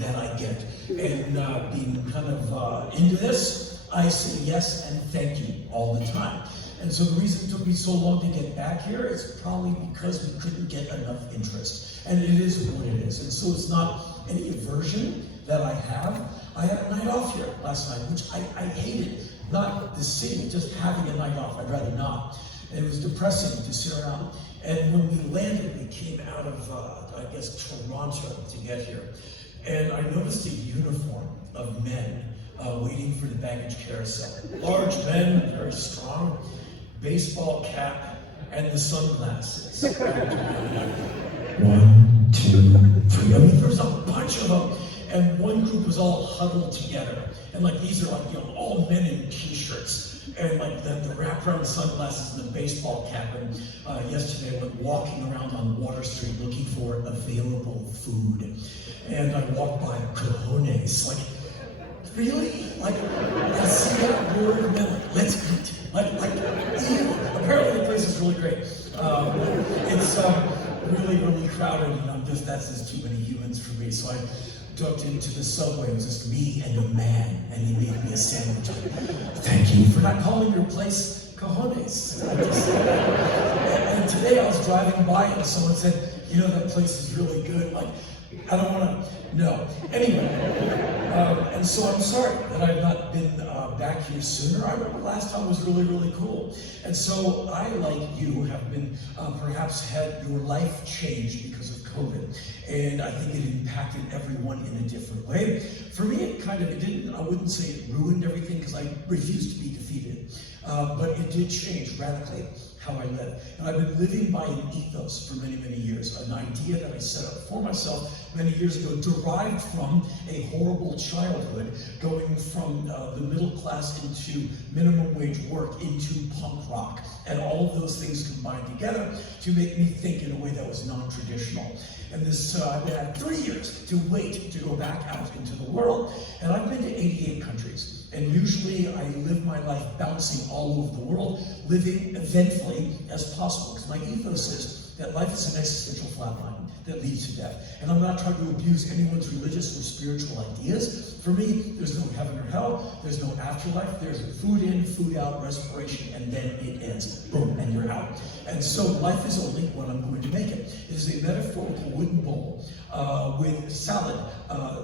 that I get. And being kind of into this, I say yes and thank you all the time. And so the reason it took me so long to get back here is probably because we couldn't get enough interest. And it is what it is. And so it's not any aversion that I have. I had a night off here last night, which I hated. Not the city, just having a night off. I'd rather not. And it was depressing to sit around. And when we landed, we came out of, I guess, Toronto to get here. And I noticed a uniform of men waiting for the baggage carousel. Large men, very strong, baseball cap, and the sunglasses. 1, 2, 3. I mean, there was a bunch of them. And one group was all huddled together. And like, these are like, you know, all men in t-shirts. And like the wraparound sunglasses and the baseball cap. And yesterday I went walking around on Water Street looking for available food. And I walked by Cojones, like, really? Like, I see that word and then like, let's eat. Like, ew. Apparently the place is really great. It's really, really crowded, and that's just too many humans for me. So I ducked into the subway. It was just me and a man, and he made me a sandwich. Thank you for not calling your place Cojones. And today I was driving by and someone said, you know, that place is really good. Like, I don't want to, no. Anyway, and so I'm sorry that I've not been back here sooner. I remember last time was really, really cool. And so I, like you, have been perhaps had your life changed because of COVID. And I think it impacted everyone in a different way. For me, it didn't, I wouldn't say it ruined everything because I refused to be defeated. But it did change radically how I live. And I've been living by an ethos for many, many years, an idea that I set up for myself many years ago, derived from a horrible childhood, going from the middle class into minimum wage work into punk rock. And all of those things combined together to make me think in a way that was non-traditional. And this, I've had 3 years to wait to go back out into the world. And I've been to 88 countries. And usually I live my life bouncing all over the world, living eventfully as possible. Because my ethos is that life is an existential flatline that leads to death. And I'm not trying to abuse anyone's religious or spiritual ideas. For me, there's no heaven or hell, there's no afterlife, there's food in, food out, respiration, and then it ends. Boom, and you're out. And so life is only what I'm going to make it. It is a metaphorical wooden bowl with salad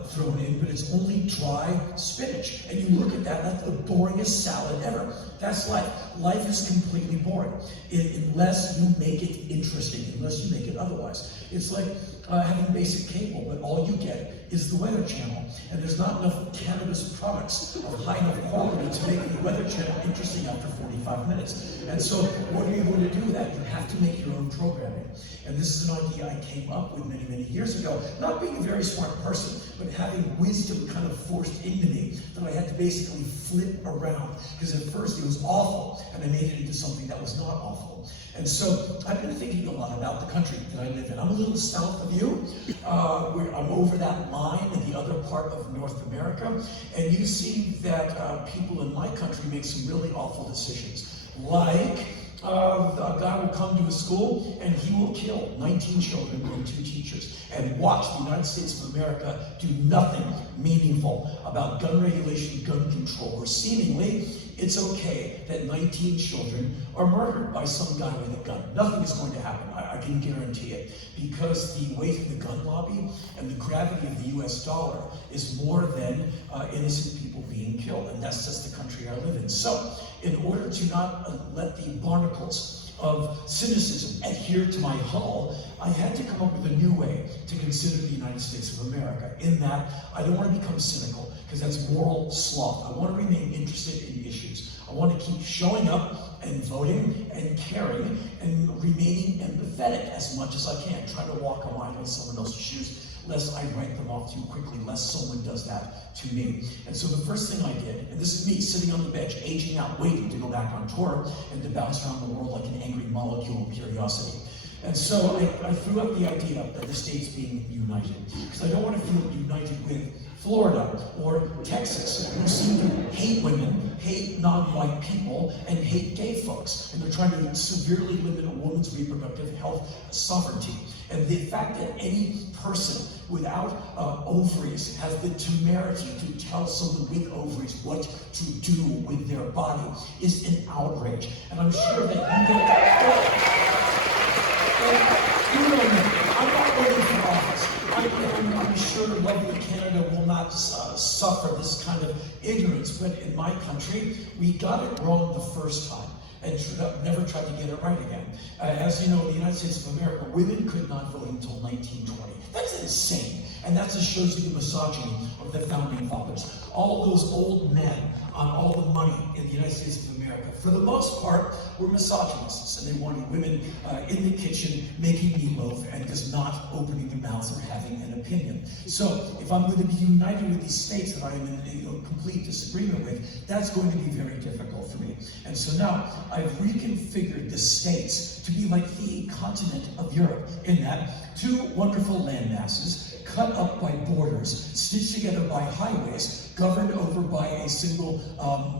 thrown in, but it's only dry spinach. And you look at that, that's the boringest salad ever. That's life. Life is completely boring unless you make it interesting, unless you make it otherwise. It's like having basic cable, but all you get is the Weather Channel. And there's not enough cannabis products of high enough quality to make the Weather Channel interesting after 45 minutes. And so what are you going to do with that? You have to make your own programming. And this is an idea I came up with many, many years ago. Not being a very smart person, but having wisdom kind of forced into me that I had to basically flip around. Because at first it was awful, and I made it into something that was not awful. And so I've been thinking a lot about the country that I live in. I'm a little south of you. I'm over that line in the other part of North America. And you see that people in my country make some really awful decisions. Like, a guy will come to a school and he will kill 19 children and 2 teachers and watch the United States of America do nothing meaningful about gun regulation, gun control, or seemingly it's okay that 19 children are murdered by some guy with a gun. Nothing is going to happen, I can guarantee it, because the weight of the gun lobby and the gravity of the US dollar is more than innocent people being killed, and that's just the country I live in. So, in order to not let the barnacles of cynicism adhere to my hull, I had to come up with a new way to consider the United States of America, in that I don't want to become cynical, because that's moral sloth. I want to remain interested in issues. I want to keep showing up and voting and caring and remaining empathetic as much as I can. Try to walk a line in someone else's shoes, lest I write them off too quickly, lest someone does that to me. And so the first thing I did, and this is me sitting on the bench, aging out, waiting to go back on tour and to bounce around the world like an angry molecule of curiosity. And so I threw up the idea that the states being united, because I don't want to feel united with Florida or Texas, who seem to hate women, hate non-white people, and hate gay folks. And they're trying to severely limit a woman's reproductive health sovereignty. And the fact that any person without ovaries has the temerity to tell someone with ovaries what to do with their body is an outrage. And I'm sure that you know me, I'm not running for office. I'm sure lovely Canada will not suffer this kind of ignorance, but in my country, we got it wrong the first time and never tried to get it right again. As you know, in the United States of America, women could not vote until 1920. That's insane. And that just shows you the misogyny of the founding fathers. All those old men on all the money in the United States of America, for the most part, were misogynists, and they wanted women in the kitchen making meatloaf and just not opening their mouths or having an opinion. So if I'm going to be united with these states that I am in complete disagreement with, that's going to be very difficult for me. And so now I've reconfigured the states to be like the continent of Europe, in that two wonderful land masses cut up by borders, stitched together by highways, governed over by a single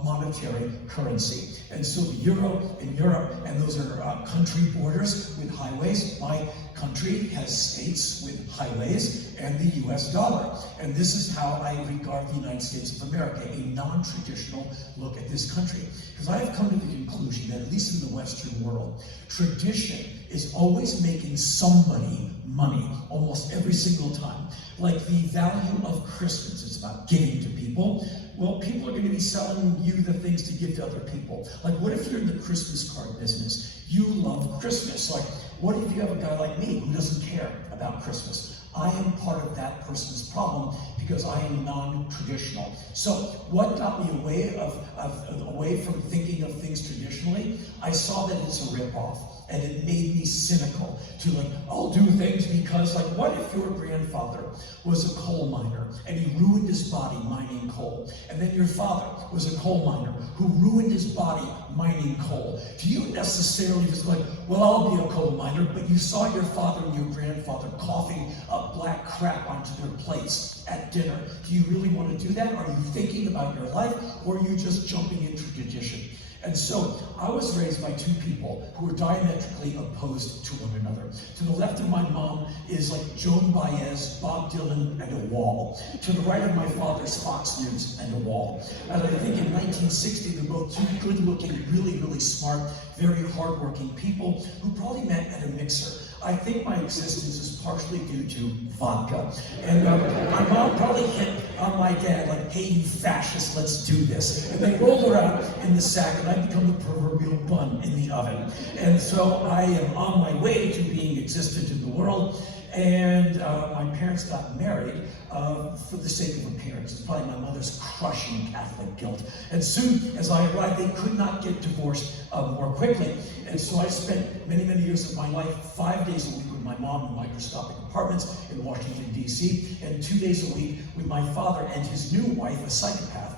monetary currency. And so the euro in Europe, and those are country borders with highways. My country has states with highways, and the US dollar. And this is how I regard the United States of America, a non-traditional look at this country. Because I have come to the conclusion that, at least in the Western world, tradition is always making somebody money almost every single time. Like the value of Christmas, it's about giving to people. Well, people are going to be selling you the things to give to other people. Like, what if you're in the Christmas card business? You love Christmas. Like, what if you have a guy like me who doesn't care about Christmas? I am part of that person's problem because I am non-traditional. So what got me away from thinking of things traditionally? I saw that it's a ripoff, and it made me cynical to I'll do things because, what if your grandfather was a coal miner and he ruined his body mining coal, and then your father was a coal miner who ruined his body mining coal? Do you necessarily just well, I'll be a coal miner, but you saw your father and your grandfather coughing up black crap onto their plates at dinner? Do you really want to do that? Are you thinking about your life, or are you just jumping into tradition? And so I was raised by two people who were diametrically opposed to one another. To the left of my mom is Joan Baez, Bob Dylan, and a wall. To the right of my father is Fox News and a wall. And I think in 1960, they're both two good-looking, really, really smart, very hardworking people who probably met at a mixer. I think my existence is partially due to vodka. And my mom probably hit on my dad hey, you fascist, let's do this. And they rolled around in the sack, and I become the proverbial bun in the oven. And so I am on my way to being existent in the world. And my parents got married for the sake of appearance. It's probably my mother's crushing Catholic guilt. And soon as I arrived, they could not get divorced more quickly. And so I spent many, many years of my life 5 days a week with my mom in microscopic apartments in Washington, D.C., and 2 days a week with my father and his new wife, a psychopath,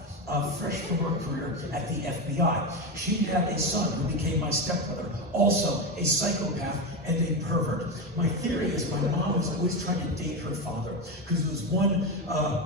fresh from her career at the FBI. She had a son who became my stepbrother, also a psychopath and a pervert. My theory is my mom was always trying to date her father because there was one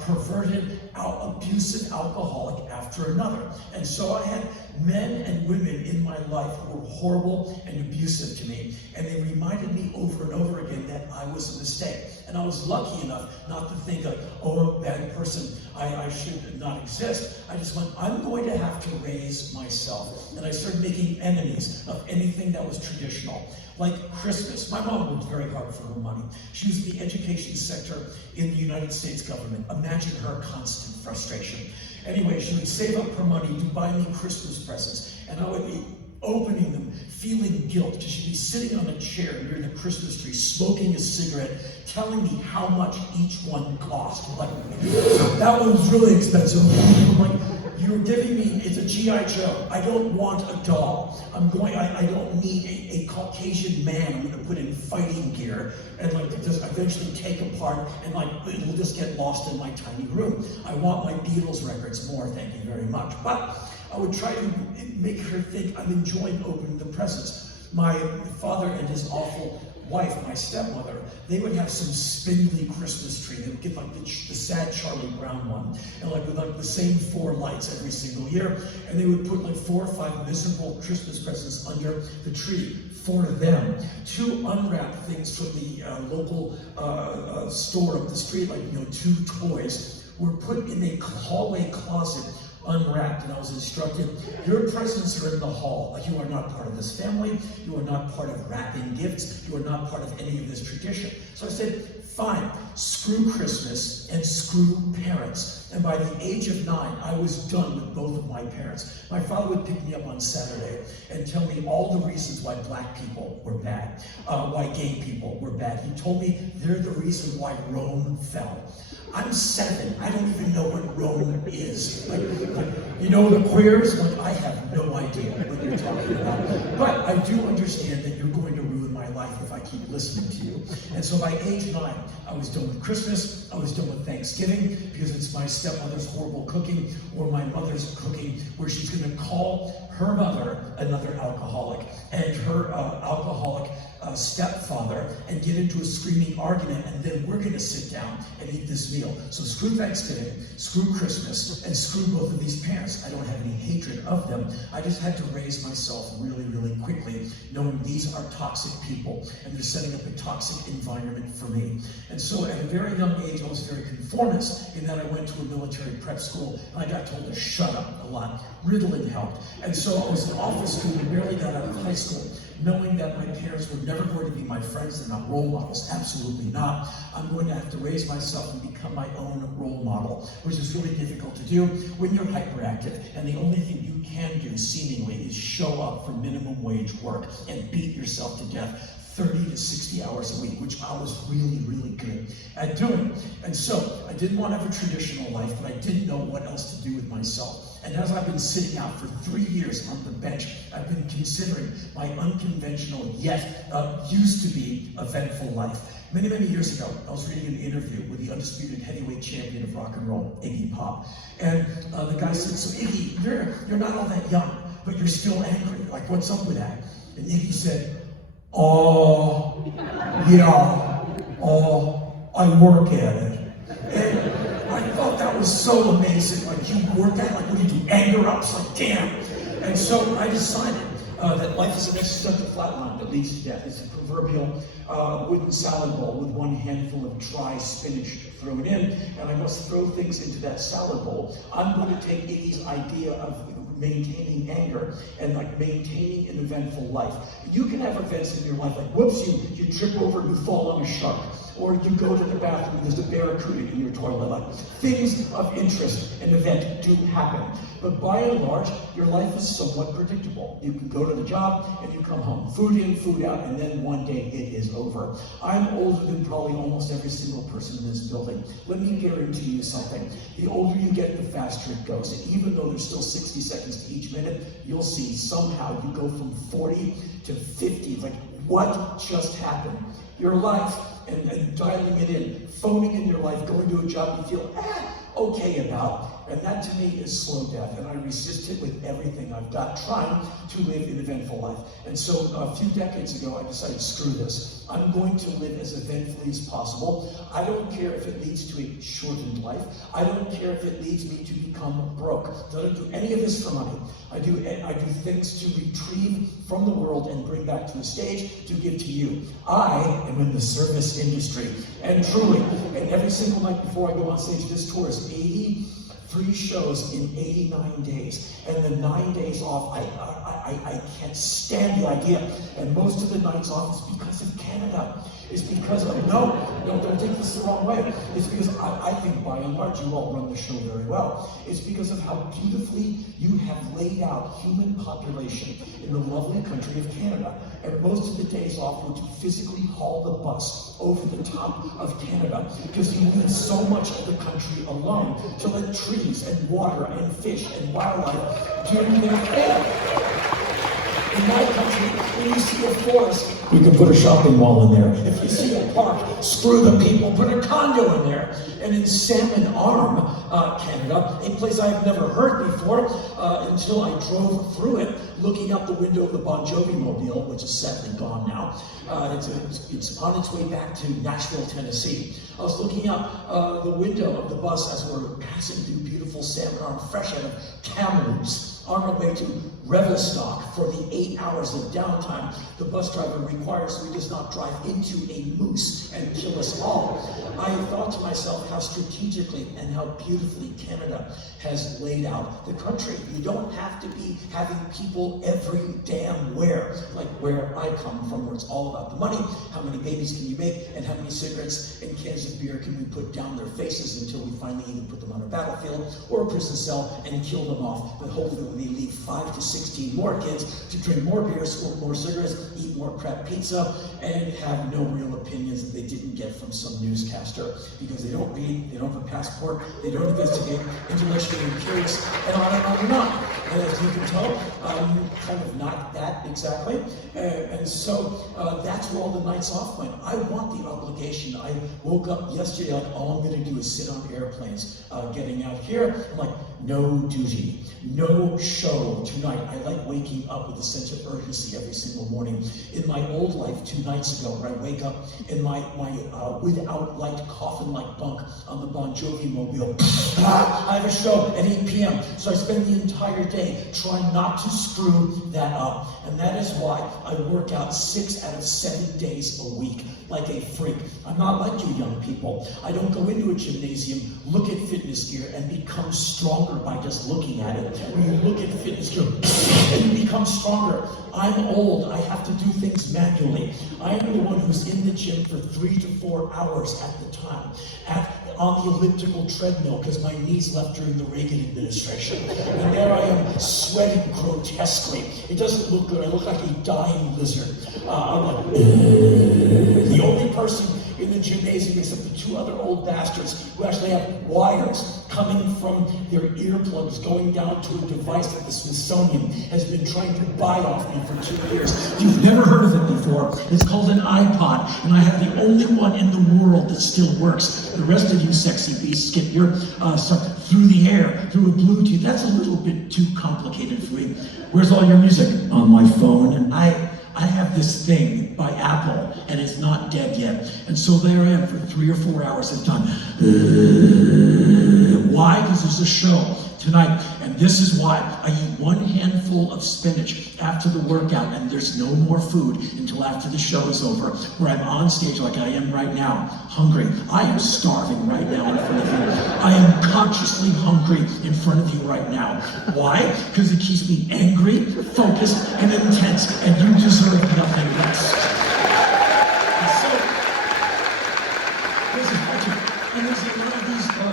perverted, abusive alcoholic after another. And so I had men and women in my life who were horrible and abusive to me. And they reminded me over and over again that I was a mistake. And I was lucky enough not to think oh, I'm a bad person, I should not exist. I just went, I'm going to have to raise myself. And I started making enemies of anything that was traditional. Like Christmas. My mom worked very hard for her money. She was in the education sector in the United States government. Imagine her constant frustration. Anyway, she would save up her money to buy me Christmas presents, and I would be opening them, feeling guilt, because she'd be sitting on a chair near the Christmas tree, smoking a cigarette, telling me how much each one cost. That one was really expensive. I'm like, you're giving me, it's a G.I. Joe. I don't want a doll. I don't need a Caucasian man I'm gonna put in fighting gear and just eventually take apart and it'll just get lost in my tiny room. I want my Beatles records more, thank you very much. But I would try to make her think I'm enjoying opening the presents. My father and his awful wife, my stepmother, they would have some spindly Christmas tree. They would get like the sad Charlie Brown one, and like with like the same 4 lights every single year. And they would put like 4 or 5 miserable Christmas presents under the tree for them. 2 unwrapped things from the local store up the street, like 2 toys, were put in a hallway closet unwrapped, and I was instructed, your presents are in the hall. You are not part of this family. You are not part of wrapping gifts. You are not part of any of this tradition. So I said, fine, screw Christmas and screw parents. And by the age of 9, I was done with both of my parents. My father would pick me up on Saturday and tell me all the reasons why black people were bad, why gay people were bad. He told me they're the reason why Rome fell. I'm 7. I don't even know what Rome is. The queers? I have no idea what you're talking about. But I do understand that you're going to ruin my life if I keep listening to you. And so by age 9, I was done with Christmas. I was done with Thanksgiving because it's my stepmother's horrible cooking or my mother's cooking where she's going to call her mother another alcoholic and her alcoholic stepfather and get into a screaming argument, and then we're going to sit down and eat this meal. So screw Thanksgiving, screw Christmas, and screw both of these parents. I don't have any hatred of them. I just had to raise myself really, really quickly, knowing these are toxic people, and they're setting up a toxic environment for me. And so at a very young age, I was very conformist in that I went to a military prep school, and I got told to shut up a lot. Ritalin helped. And so I was an office student, barely got out of high school, knowing that my parents were never going to be my friends. They're not role models, absolutely not. I'm going to have to raise myself and become my own role model, which is really difficult to do when you're hyperactive. And the only thing you can do, seemingly, is show up for minimum wage work and beat yourself to death 30 to 60 hours a week, which I was really, really good at doing. And so I didn't want to have a traditional life, but I didn't know what else to do with myself. And as I've been sitting out for 3 years on the bench, I've been considering my unconventional yet used to be eventful life. Many, many years ago, I was reading an interview with the undisputed heavyweight champion of rock and roll, Iggy Pop. And the guy said, so Iggy, you're not all that young, but you're still angry. Like, what's up with that? And Iggy said, oh, yeah, I work at it. And I thought that was so amazing. Like, you work at it? Like, what do you do, anger ups? Like, damn. And so I decided that life is an existential flatline that leads to death. It's a proverbial wooden salad bowl with one handful of dry spinach thrown in, and I must throw things into that salad bowl. I'm going to take Iggy's idea of maintaining anger and like maintaining an eventful life. You can have events in your life like, whoops, you trip over and you fall on a shark, or you go to the bathroom and there's a barracuda in your toilet. Like, things of interest, an event do happen. But by and large, your life is somewhat predictable. You can go to the job and you come home. Food in, food out, and then one day it is over. I'm older than probably almost every single person in this building. Let me guarantee you something. The older you get, the faster it goes. And even though there's still 60 seconds to each minute, you'll see somehow you go from 40 to 50. Like, what just happened? Your life, and dialing it in, phoning in your life, going to a job you feel okay about. And that to me is slow death, and I resist it with everything I've got, trying to live an eventful life. And so a few decades ago, I decided, screw this. I'm going to live as eventfully as possible. I don't care if it leads to a shortened life. I don't care if it leads me to become broke. I don't do any of this for money. I do things to retrieve from the world and bring back to the stage to give to you. I am in the service industry, and truly, and every single night before I go on stage, this tour is 83 shows in 89 days, and the 9 days off, I can't stand the idea. And most of the nights off is because of Canada. It's because of, no, don't take this the wrong way. It's because I think by and large you all run the show very well. It's because of how beautifully you have laid out human population in the lovely country of Canada. And most of the days off were to physically haul the bus over the top of Canada, because you leave so much of the country alone to let trees and water and fish and wildlife do their thing. In my country, when you see a forest, we can put a shopping mall in there. If you see a park, screw the people, put a condo in there. And in Salmon Arm, Canada, a place I've never heard before until I drove through it, looking out the window of the Bon Jovi Mobile, which is sadly gone now. It's on its way back to Nashville, Tennessee. I was looking out the window of the bus as we're passing through beautiful Salmon Arm, fresh out of Kamloops, on our way to Revelstock for the 8 hours of downtime the bus driver requires so he does not drive into a moose and kill us all. I thought to myself how strategically and how beautifully Canada has laid out the country. You don't have to be having people every damn where, like where I come from, where it's all about the money, how many babies can you make, and how many cigarettes and cans of beer can we put down their faces until we finally either put them on a battlefield or a prison cell and kill them off. But hopefully we leave 5 to 16 more kids to drink more beer, smoke more cigarettes, eat more crap pizza, and have no real opinions that they didn't get from some newscaster because they don't read, they don't have a passport, they don't investigate, intellectually curious, and on and on and on. And as you can tell, I'm kind of not that exactly. And so that's where all the nights off went. I want the obligation. I woke up yesterday like all I'm gonna do is sit on airplanes getting out here. I'm like, no duty, no show tonight. I like waking up with a sense of urgency every single morning. In my old life, 2 nights ago, where I wake up in my without light coffin-like bunk on the Bon Jovi Mobile. I have a show at 8 p.m. So I spend the entire day trying not to screw that up. And that is why I work out 6 out of 7 days a week, like a freak. I'm not like you young people. I don't go into a gymnasium, look at fitness gear, and become stronger by just looking at it. When you look at fitness gear, and you become stronger. I'm old, I have to do things manually. I am the one who's in the gym for 3 to 4 hours at the time, on the elliptical treadmill, because my knees left during the Reagan administration. And there I am, sweating grotesquely. It doesn't look good, I look like a dying lizard. I'm like, the only person in the gymnasium except the 2 other old bastards who actually have wires coming from their earplugs going down to a device that the Smithsonian has been trying to buy off me for 2 years. You've never heard of it before. It's called an iPod, and I have the only one in the world that still works. The rest of you sexy beasts get your stuff through the air, through a Bluetooth. That's a little bit too complicated for me. Where's all your music? On my phone, and I have this thing by Apple, and it's not dead yet. And so there I am for 3 or 4 hours at a time. Why? Because there's a show tonight, and this is why I eat 1 handful of spinach after the workout, and there's no more food until after the show is over, where I'm on stage like I am right now, hungry. I am starving right now in front of you. I am consciously hungry in front of you right now. Why? Because it keeps me angry, focused, and intense, and you deserve nothing less. And there's a lot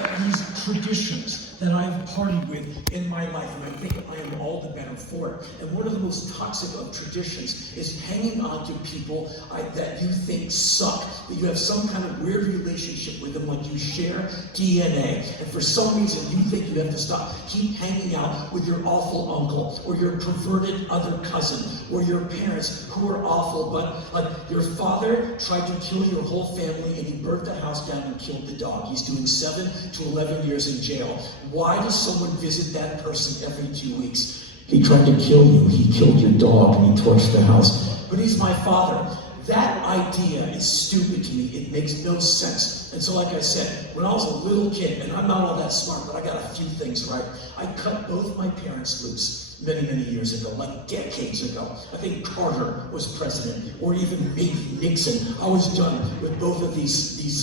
of these traditions that I've partied with in my life, and I think I am all the better for it. And one of the most toxic of traditions is hanging on to people that you think suck, that you have some kind of weird relationship with them, like you share DNA, and for some reason you think you have to stop. Keep hanging out with your awful uncle, or your perverted other cousin, or your parents who are awful, but like your father tried to kill your whole family and he burnt the house down and killed the dog. He's doing 7 to 11 years in jail. Why does someone visit that person every 2 weeks? He tried to kill you, he killed your dog, and he torched the house. But he's my father. That idea is stupid to me. It makes no sense. And so like I said, when I was a little kid, and I'm not all that smart, but I got a few things right, I cut both my parents loose many, many years ago, like decades ago. I think Carter was president, or even maybe Nixon. I was done with both of these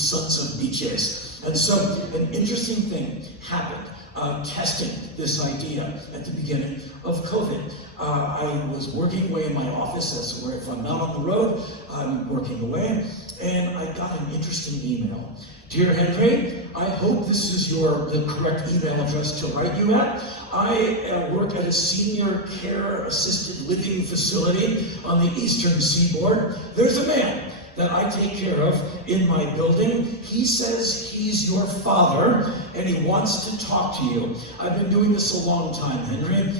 sons of bitches. And so an interesting thing happened. Testing this idea at the beginning of COVID. I was working away in my office. That's where if I'm not on the road, I'm working away. And I got an interesting email. Dear Henry, I hope this is the correct email address to write you at. I work at a senior care assisted living facility on the eastern seaboard. There's a man. that I take care of in my building. He says he's your father, and he wants to talk to you. I've been doing this a long time, Henry.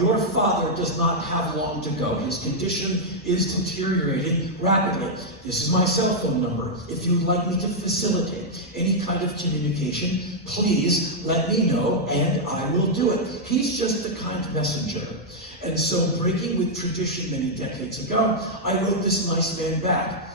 Your father does not have long to go. His condition is deteriorating rapidly. This is my cell phone number. If you'd like me to facilitate any kind of communication, please let me know, and I will do it. He's just the kind messenger. And so, breaking with tradition many decades ago, I wrote this nice man back.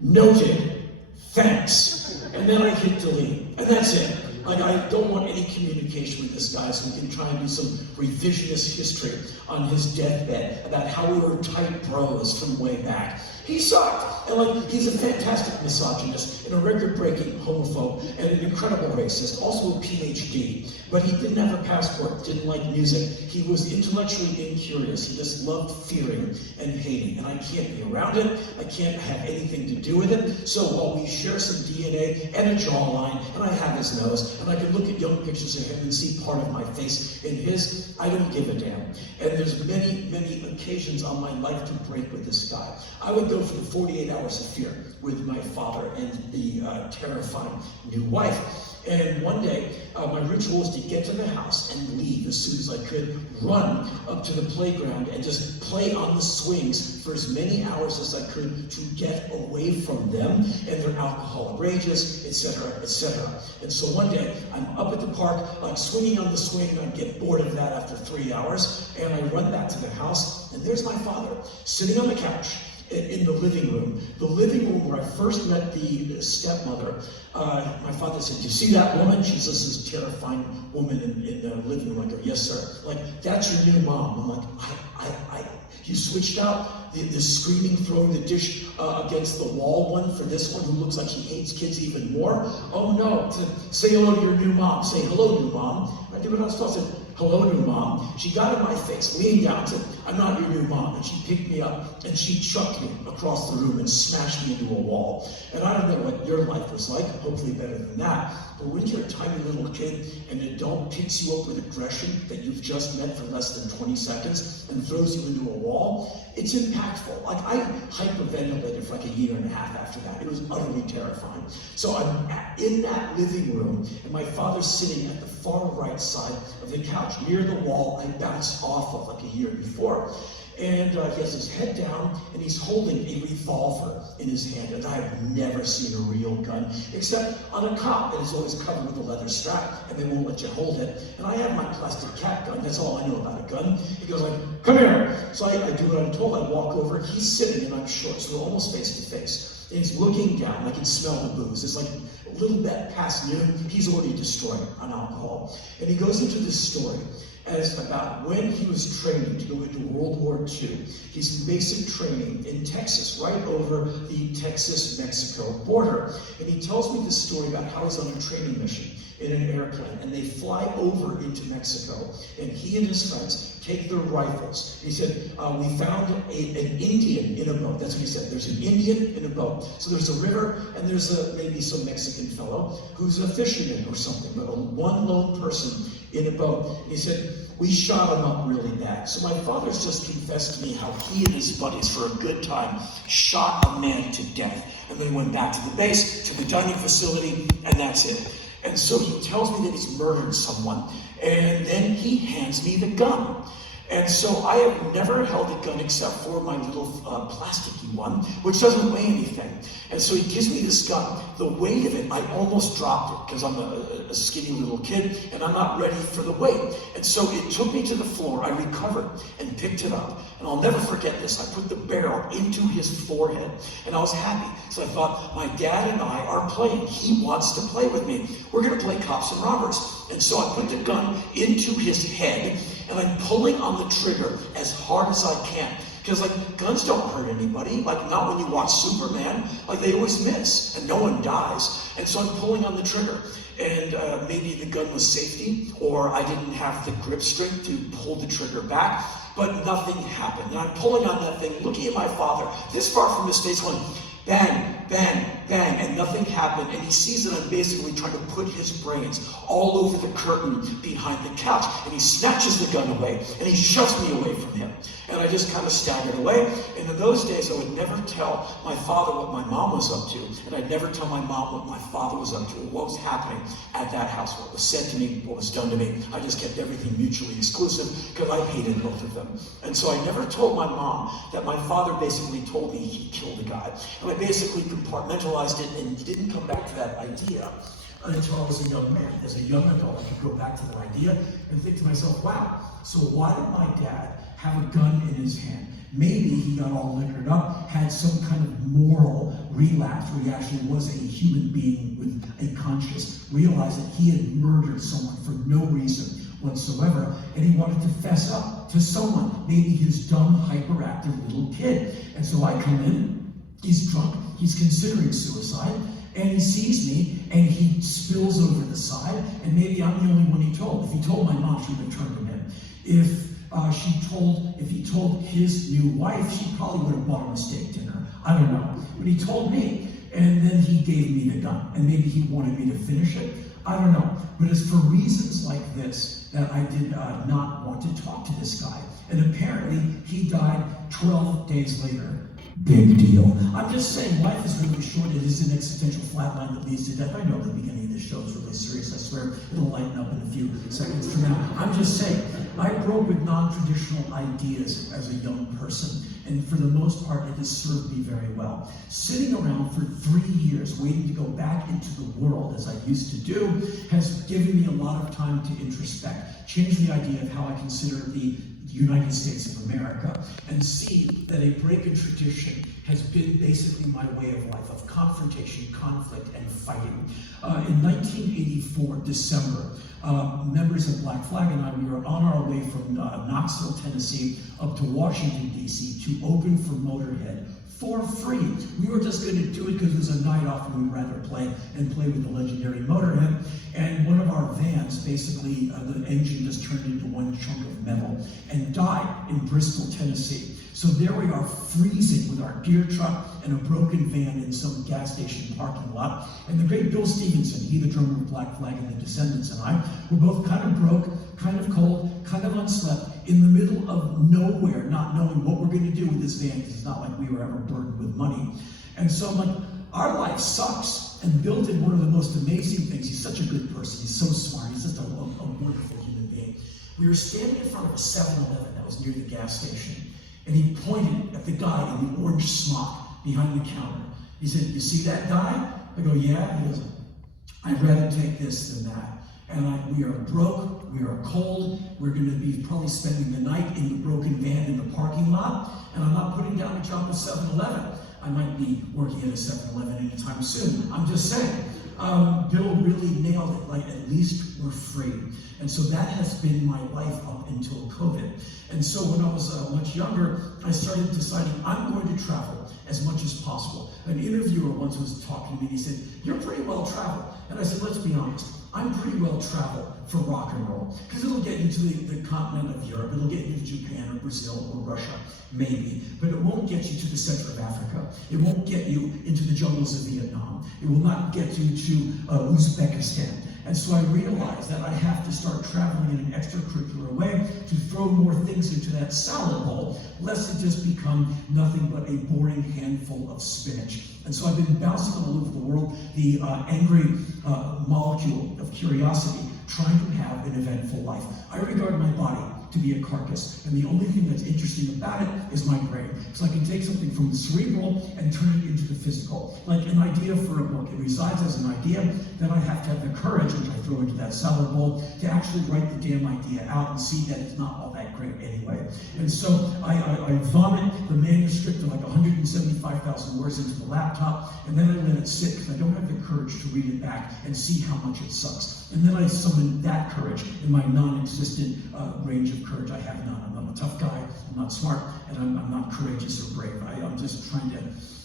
Noted, thanks. And then I hit delete. And that's it. Like, I don't want any communication with this guy, so we can try and do some revisionist history on his deathbed about how we were tight bros from way back. He sucked. And like, he's a fantastic misogynist and a record-breaking homophobe and an incredible racist, also a PhD. But he didn't have a passport, didn't like music. He was intellectually incurious. He just loved fearing and hating. And I can't be around it. I can't have anything to do with it. So while we share some DNA and a jawline, and I have his nose, and I can look at young pictures of him and see part of my face in his, I don't give a damn. And there's many, many occasions on my life to break with this guy. I would go for the 48 hours of fear with my father and the terrifying new wife. And one day, my ritual was to get to the house and leave as soon as I could, run up to the playground and just play on the swings for as many hours as I could to get away from them and their alcoholic rages, etc., etc. And so one day, I'm up at the park, like swinging on the swing, I get bored of that after 3 hours, and I run back to the house, and there's my father, sitting on the couch, in the living room where I first met the stepmother. My father said, "Do you see that woman?" She says, "This terrifying woman in the living room." I go, "Yes, sir." Like, "That's your new mom." I'm like, you switched out the screaming, throwing the dish against the wall one for this one who looks like he hates kids even more? "Oh no, say hello to your new mom." "Say hello, new mom." I did what I was supposed to. "Hello, new mom." She got in my face, leaned down, said, "I'm not your new mom." And she picked me up and she chucked me across the room and smashed me into a wall. And I don't know what your life was like, hopefully better than that. But when you're a tiny little kid and an adult picks you up with aggression that you've just met for less than 20 seconds and throws you into a wall, it's impactful. Like, I hyperventilated for like a year and a half after that. It was utterly terrifying. So I'm in that living room, and my father's sitting at the far right side of the couch, near the wall I bounced off of like a year before. And he has his head down, and he's holding a revolver in his hand. And I have never seen a real gun, except on a cop that is always covered with a leather strap, and they won't let you hold it. And I have my plastic cat gun. That's all I know about a gun. He goes like, "Come here." So I do what I'm told. I walk over. He's sitting, and I'm short, so we're almost face to face. And he's looking down. I can smell the booze. It's like a little bit past noon. He's already destroyed on alcohol. And he goes into this story as about when he was training to go into World War II. He's in basic training in Texas, right over the Texas-Mexico border. And he tells me this story about how he's on a training mission in an airplane, and they fly over into Mexico, and he and his friends take their rifles. He said, "We found an Indian in a boat." That's what he said. There's an Indian in a boat. So there's a river, and there's maybe some Mexican fellow who's a fisherman or something, but one lone person in a boat. And he said, "We shot him up really bad." So my father's just confessed to me how he and his buddies, for a good time, shot a man to death. And then went back to the base, to the dining facility, and that's it. And so he tells me that he's murdered someone, and then he hands me the gun. And so I have never held a gun except for my little plasticky one, which doesn't weigh anything. And so he gives me this gun. The weight of it, I almost dropped it because I'm a skinny little kid and I'm not ready for the weight. And so it took me to the floor. I recovered and picked it up. And I'll never forget this. I put the barrel into his forehead and I was happy. So I thought, my dad and I are playing. He wants to play with me. We're going to play cops and robbers. And so I put the gun into his head and I'm pulling on the trigger as hard as I can. Because, like, guns don't hurt anybody. Like, not when you watch Superman. Like, they always miss, and no one dies. And so I'm pulling on the trigger. And maybe the gun was safety, or I didn't have the grip strength to pull the trigger back. But nothing happened. And I'm pulling on that thing, looking at my father, this far from his face, going, "Bang, bang, bang, and nothing happened. And he sees that I'm basically trying to put his brains all over the curtain behind the couch. And he snatches the gun away, and he shoves me away from him. And I just kind of staggered away. And in those days, I would never tell my father what my mom was up to, and I'd never tell my mom what my father was up to, or what was happening at that house, what was said to me, what was done to me. I just kept everything mutually exclusive because I hated both of them. And so I never told my mom that my father basically told me he killed a guy. And I basically compartmentalized it and didn't come back to that idea until I was a young man. As a young adult, I could go back to that idea and think to myself, wow, so why did my dad have a gun in his hand? Maybe he got all liquored up, had some kind of moral relapse where he actually was a human being with a conscience, realized that he had murdered someone for no reason whatsoever, and he wanted to fess up to someone, maybe his dumb, hyperactive little kid. And so I come in, he's drunk, he's considering suicide, and he sees me, and he spills over the side, and maybe I'm the only one he told. If he told my mom, she would have turned him in. If he told his new wife, she probably would have bought him a steak dinner. I don't know. But he told me, and then he gave me the gun, and maybe he wanted me to finish it. I don't know. But it's for reasons like this that I did not want to talk to this guy. And apparently, he died 12 days later. Big deal. I'm just saying, life is really short. It is an existential flatline that leads to death. I know the beginning of this show is really serious. I swear it'll lighten up in a few seconds from now. I'm just saying, I broke with non-traditional ideas as a young person, and for the most part, it has served me very well. Sitting around for 3 years, waiting to go back into the world as I used to do, has given me a lot of time to introspect, change the idea of how I consider the United States of America, and see that a break in tradition has been basically my way of life, of confrontation, conflict, and fighting. In 1984, December, members of Black Flag and I, we were on our way from Knoxville, Tennessee, up to Washington, D.C. to open for Motorhead for free. We were just going to do it because it was a night off and we'd rather play with the legendary Motorhead. And one of our vans, basically, the engine just turned into one chunk of metal and died in Bristol, Tennessee. So there we are, freezing with our gear truck and a broken van in some gas station parking lot. And the great Bill Stevenson, he the drummer of Black Flag and the Descendants, and I were both kind of broke, kind of cold, kind of unslept, in the middle of nowhere, not knowing what we're going to do with this van, because it's not like we were ever burdened with money. And so I'm like, our life sucks. And Bill did one of the most amazing things. He's such a good person. He's so smart. He's just a wonderful human being. We were standing in front of a 7-Eleven that was near the gas station, and he pointed at the guy in the orange smock behind the counter. He said, "You see that guy?" I go, "Yeah." He goes, "I'd rather take this than that. And we are broke, we are cold, we're going to be probably spending the night in the broken van in the parking lot, and I'm not putting down a job at 7-Eleven. I might be working at a 7-Eleven anytime soon. I'm just saying." Bill really nailed it, like, at least we're free. And so that has been my life up until COVID. And so when I was much younger, I started deciding I'm going to travel as much as possible. An interviewer once was talking to me and he said, "You're pretty well traveled." And I said, "Let's be honest, I'm pretty well traveled for rock and roll, because it'll get you to the continent of Europe, it'll get you to Japan or Brazil or Russia, maybe, but it won't get you to the center of Africa. It won't get you into the jungles of Vietnam. It will not get you to Uzbekistan." And so I realized that I have to start traveling in an extracurricular way to throw more things into that salad bowl, lest it just become nothing but a boring handful of spinach. And so I've been bouncing all over the world, the angry molecule of curiosity, trying to have an eventful life. I regard my body to be a carcass, and the only thing that's interesting about it is my brain. So I can take something from the cerebral and turn it into the physical. Like an idea for a book, it resides as an idea, then I have to have the courage, which I throw into that salad bowl, to actually write the damn idea out and see that it's not all that great anyway. And so I vomit the manuscript of like 175,000 words into the laptop, and then I let it sit because I don't have the courage to read it back and see how much it sucks. And then I summon that courage in my non-existent range of courage. I have none. I'm not a tough guy, I'm not smart, and I'm not courageous or brave. I'm just trying to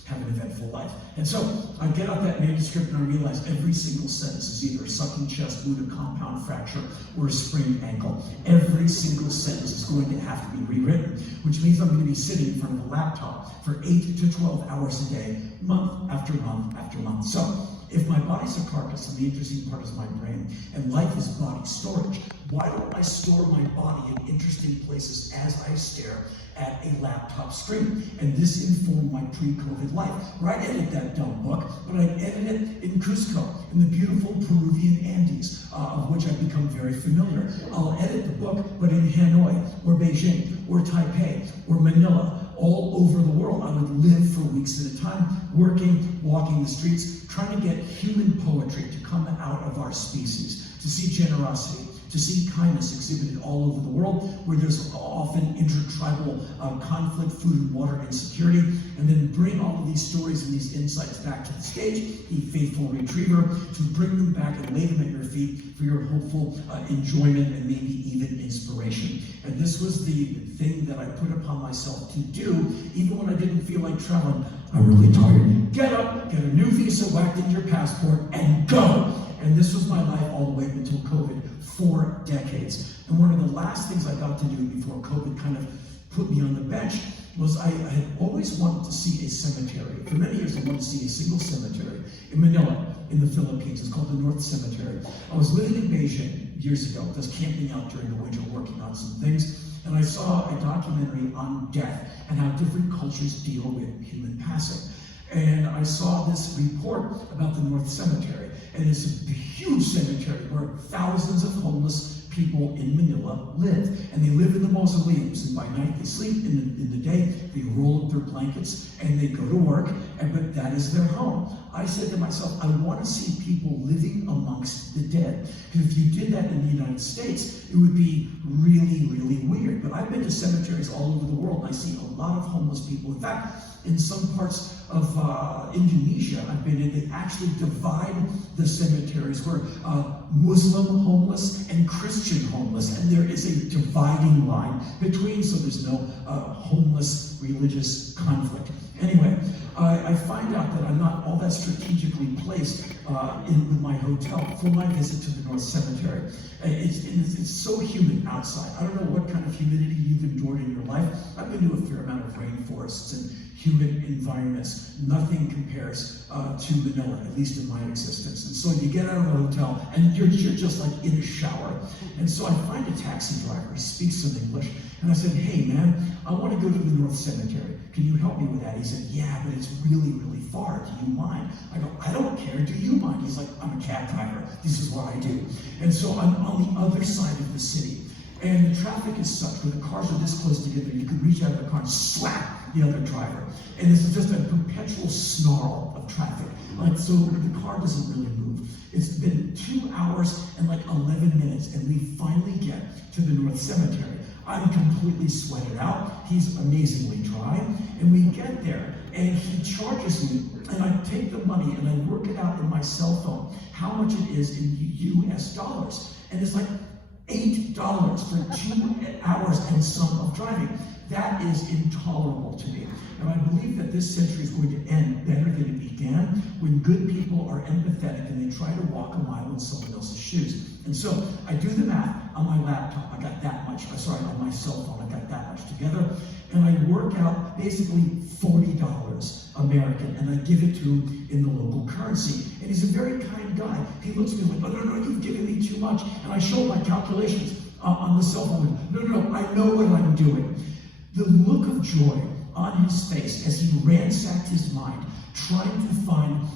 have an eventful life. And so I get out that manuscript and I realize every single sentence is either a sucking chest wound, a compound fracture, or a sprained ankle. Every single sentence is going to have to be rewritten, which means I'm going to be sitting in front of a laptop for 8 to 12 hours a day, month after month after month. So if my body's a carcass and the interesting part is my brain, and life is body storage, why don't I store my body in interesting places as I stare at a laptop screen? And this informed my pre-COVID life, where I edit that dumb book, but I edit it in Cusco, in the beautiful Peruvian Andes, of which I've become very familiar. I'll edit the book, but in Hanoi, or Beijing, or Taipei, or Manila, all over the world. I would live for weeks at a time, working, walking the streets, trying to get human poetry to come out of our species, to see generosity, to see kindness exhibited all over the world, where there's often intertribal conflict, food and water insecurity, and then bring all of these stories and these insights back to the stage, a faithful retriever, to bring them back and lay them at your feet for your hopeful enjoyment and maybe even inspiration. And this was the thing that I put upon myself to do, even when I didn't feel like traveling. I'm really tired. Get up, get a new visa whacked into your passport, and go. And this was my life all the way up until COVID, 4 decades. And one of the last things I got to do before COVID kind of put me on the bench was I had always wanted to see a cemetery. For many years I wanted to see a single cemetery in Manila, in the Philippines. It's called the North Cemetery. I was living in Beijing years ago, just camping out during the winter, working on some things, and I saw a documentary on death and how different cultures deal with human passing. And I saw this report about the North Cemetery, and it's a huge cemetery where thousands of homeless people in Manila live, and they live in the mausoleums, and by night they sleep, in the day they roll up their blankets and they go to work, but that is their home. I said to myself, I want to see people living amongst the dead, because if you did that in the United States, it would be really, really weird. But I've been to cemeteries all over the world, and I see a lot of homeless people. In fact, in some parts of Indonesia I've been in, they actually divide the cemeteries where Muslim homeless and Christian homeless, and there is a dividing line between, so there's no homeless religious conflict. Anyway, I find out that I'm not all that strategically placed with my hotel for my visit to the North Cemetery. It's so humid outside. I don't know what kind of humidity you've endured in your life. I've been to a fair amount of rainforests and humid environments. Nothing compares to Manila, at least in my existence. And so you get out of the hotel and you're just like in a shower. And so I find a taxi driver, he speaks some English, and I said, hey man, I want to go to the North Cemetery. Can you help me with that? He said, yeah, but it's really, really far. Do you mind? I go, I don't care. Do you mind? He's like, I'm a cab driver. This is what I do. And so I'm on the other side of the city. And the traffic is such, when the cars are this close together, you can reach out of the car and slap the other driver. And this is just a perpetual snarl of traffic. Like, so the car doesn't really move. It's been 2 hours and like 11 minutes, and we finally get to the North Cemetery. I'm completely sweated out. He's amazingly dry. And we get there, and he charges me, and I take the money and I work it out in my cell phone, how much it is in US dollars. And it's like $8 for 2 hours and some of driving. That is intolerable to me. And I believe that this century is going to end better than it began, when good people are empathetic and they try to walk a mile in someone else's shoes. And so I do the math on my laptop. I got that much, on my cell phone, I got that much together. And I work out basically $40 American, and I give it to him in the local currency. And he's a very kind guy. He looks at me like, oh, no, you've given me too much. And I show my calculations on the cell phone. No, I know what I'm doing. The look of joy on his face as he ransacked his mind, trying to find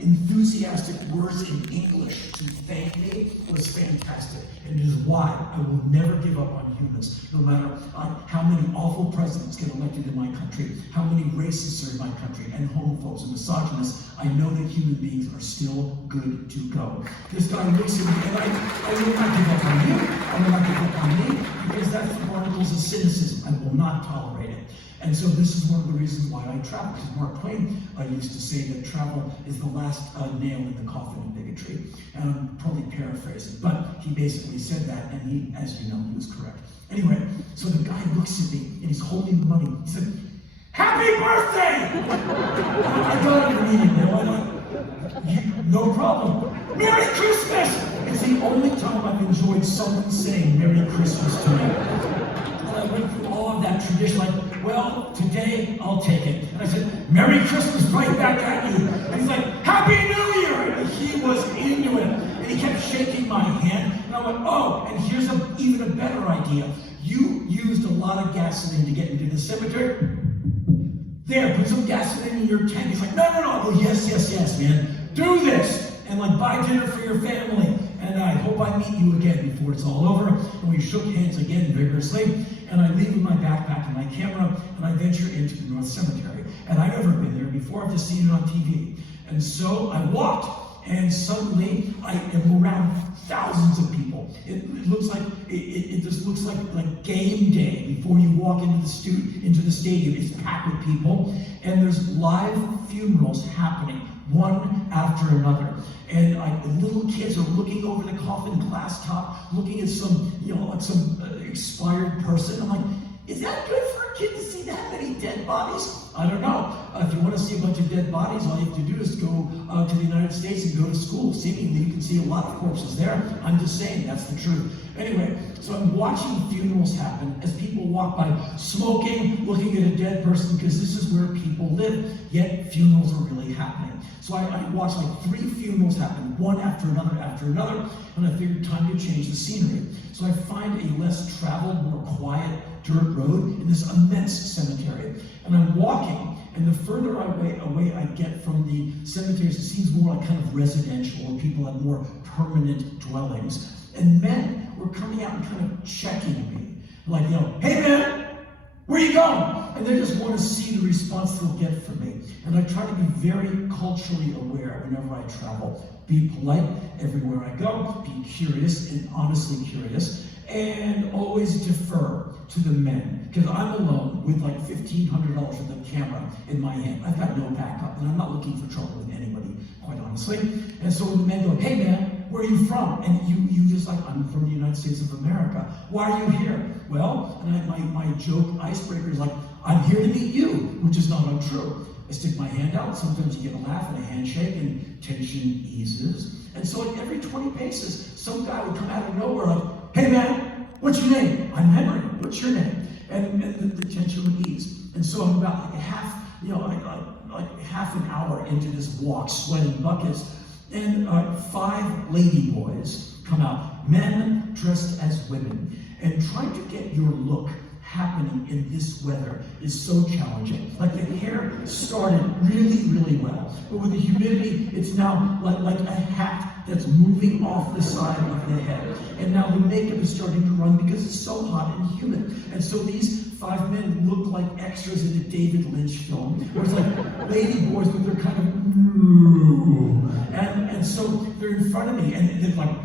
enthusiastic words in English to thank me, was fantastic. And it is why I will never give up on humans, no matter how many awful presidents get elected in my country, how many racists are in my country, and homophobes and misogynists. I know that human beings are still good to go. This guy looks at me, and I will not give up on you. I will not give up on me, because that's the particles of cynicism. I will not tolerate it. And so this is one of the reasons why I travel. Because Mark Twain used to say that travel is the last nail in the coffin of bigotry. And I'm probably paraphrasing, but he basically said that, and he, as you know, he was correct. Anyway, so the guy looks at me, and he's holding the money. He said, Happy birthday! I got it immediately. I'm like, no problem. Merry Christmas! It's the only time I've enjoyed someone saying Merry Christmas to me. And I went through all of that tradition, like, well, today I'll take it. And I said, Merry Christmas right back at you. And he's like, Happy New Year! And he was into it. And he kept shaking my hand. And I went, oh, and here's even a better idea. You used a lot of gasoline to get into the cemetery. There, put some gasoline in your tank. He's like, no. I go, yes, man. Do this. And like, buy dinner for your family. And I hope I meet you again before it's all over. And we shook hands again vigorously. And I leave with my backpack and my camera, and I venture into the North Cemetery. And I've never been there before. I've just seen it on TV. And so I walked, and suddenly I am around thousands of people. It looks like it just looks like game day before you walk into the stadium. It's packed with people, and there's live funerals happening, one after another. And the little kids are looking over the coffin glass top, looking at some expired person. I'm like, is that good for a kid to see that many dead bodies? I don't know. If you want to see a bunch of dead bodies, all you have to do is go to the United States and go to school. Seemingly, you can see a lot of corpses there. I'm just saying, that's the truth. Anyway, so I'm watching funerals happen as people walk by, smoking, looking at a dead person, because this is where people live, yet funerals are really happening. So I watched like 3 funerals happen, one after another, and I figured time to change the scenery. So I find a less traveled, more quiet dirt road in this immense cemetery. And I'm walking, and the further away I get from the cemeteries, it seems more like kind of residential, where people have more permanent dwellings. And men were coming out and kind of checking me. Like, hey man, where you going? And they just want to see the response they'll get from me. And I try to be very culturally aware whenever I travel. Be polite everywhere I go, be curious and honestly curious, and always defer to the men. Because I'm alone with like $1,500 worth of camera in my hand. I've got no backup, and I'm not looking for trouble with anybody, quite honestly. And so when the men go, hey man, where are you from? And you just like, I'm from the United States of America. Why are you here? Well, and my joke icebreaker is like, I'm here to meet you, which is not untrue. I stick my hand out, sometimes you get a laugh and a handshake, and tension eases. And so like every 20 paces, some guy would come out of nowhere like, hey man, what's your name? I'm Henry, what's your name? And the tension would ease. And so I'm about like half an hour into this walk, sweating buckets, and 5 lady boys come out, men dressed as women, and trying to get your look happening in this weather is so challenging. Like the hair started really, really well, but with the humidity, it's now like a hat that's moving off the side of the head. And now the makeup is starting to run because it's so hot and humid. And so these 5 men look like extras in a David Lynch film, where it's like lady boys, but they're kind of, and so they're in front of me, and they're like,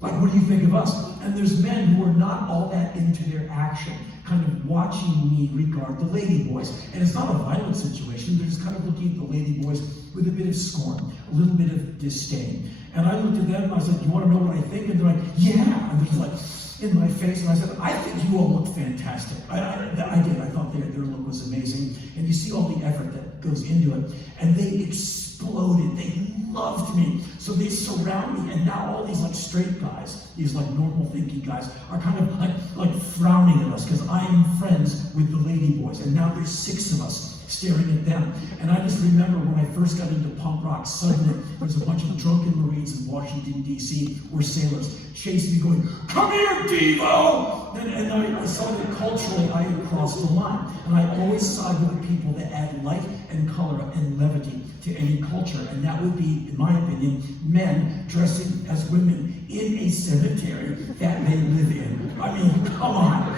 what do you think of us? And there's men who are not all that into their action, kind of watching me regard the lady boys. And it's not a violent situation, they're just kind of looking at the lady boys with a bit of scorn, a little bit of disdain. And I looked at them and I was like, you want to know what I think? And they're like, yeah. And they're like, in my face, and I said, I think you all look fantastic. I did. I thought their look was amazing. And you see all the effort that goes into it. And they exploded. They loved me. So they surround me, and now all these like straight guys, these like normal thinking guys, are kind of like frowning at us because I am friends with the lady boys. And now there's 6 of us staring at them. And I just remember when I first got into punk rock, suddenly there was a bunch of drunken Marines in Washington, D.C., or sailors chasing me going, come here, Devo! And I saw that culturally I had crossed the line. And I always side with the people that add light and color and levity to any culture. And that would be, in my opinion, men dressing as women in a cemetery that they live in. I mean, come on.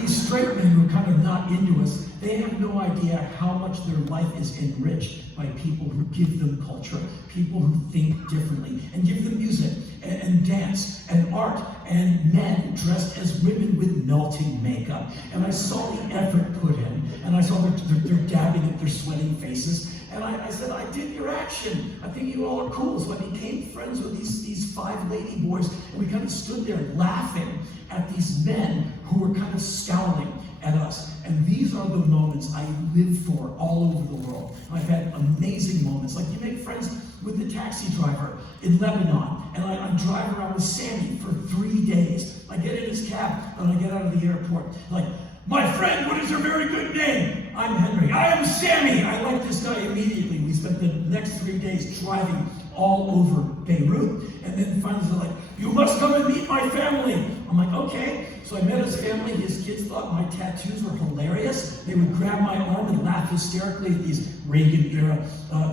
These straight men who are kind of not into us, they have no idea how much their life is enriched by people who give them culture, people who think differently, and give them music, and and dance and art and men dressed as women with melting makeup. And I saw the effort put in, and I saw they're dabbing at their sweating faces. And I said, I dig your action. I think you all are cool. So I became friends with these 5 lady boys, and we kind of stood there laughing at these men who were kind of scowling at us. And these are the moments I live for all over the world. I've had amazing moments. Like, you make friends with the taxi driver in Lebanon, and I drive around with Sammy for 3 days. I get in his cab, and I get out of the airport. Like, my friend, what is your very good name? I'm Henry. I am Sammy. I like this guy immediately. We spent the next 3 days driving all over Beirut. And then finally they're like, you must come and meet my family. I'm like, okay. So I met his family. His kids thought my tattoos were hilarious. They would grab my arm and laugh hysterically at these Reagan-era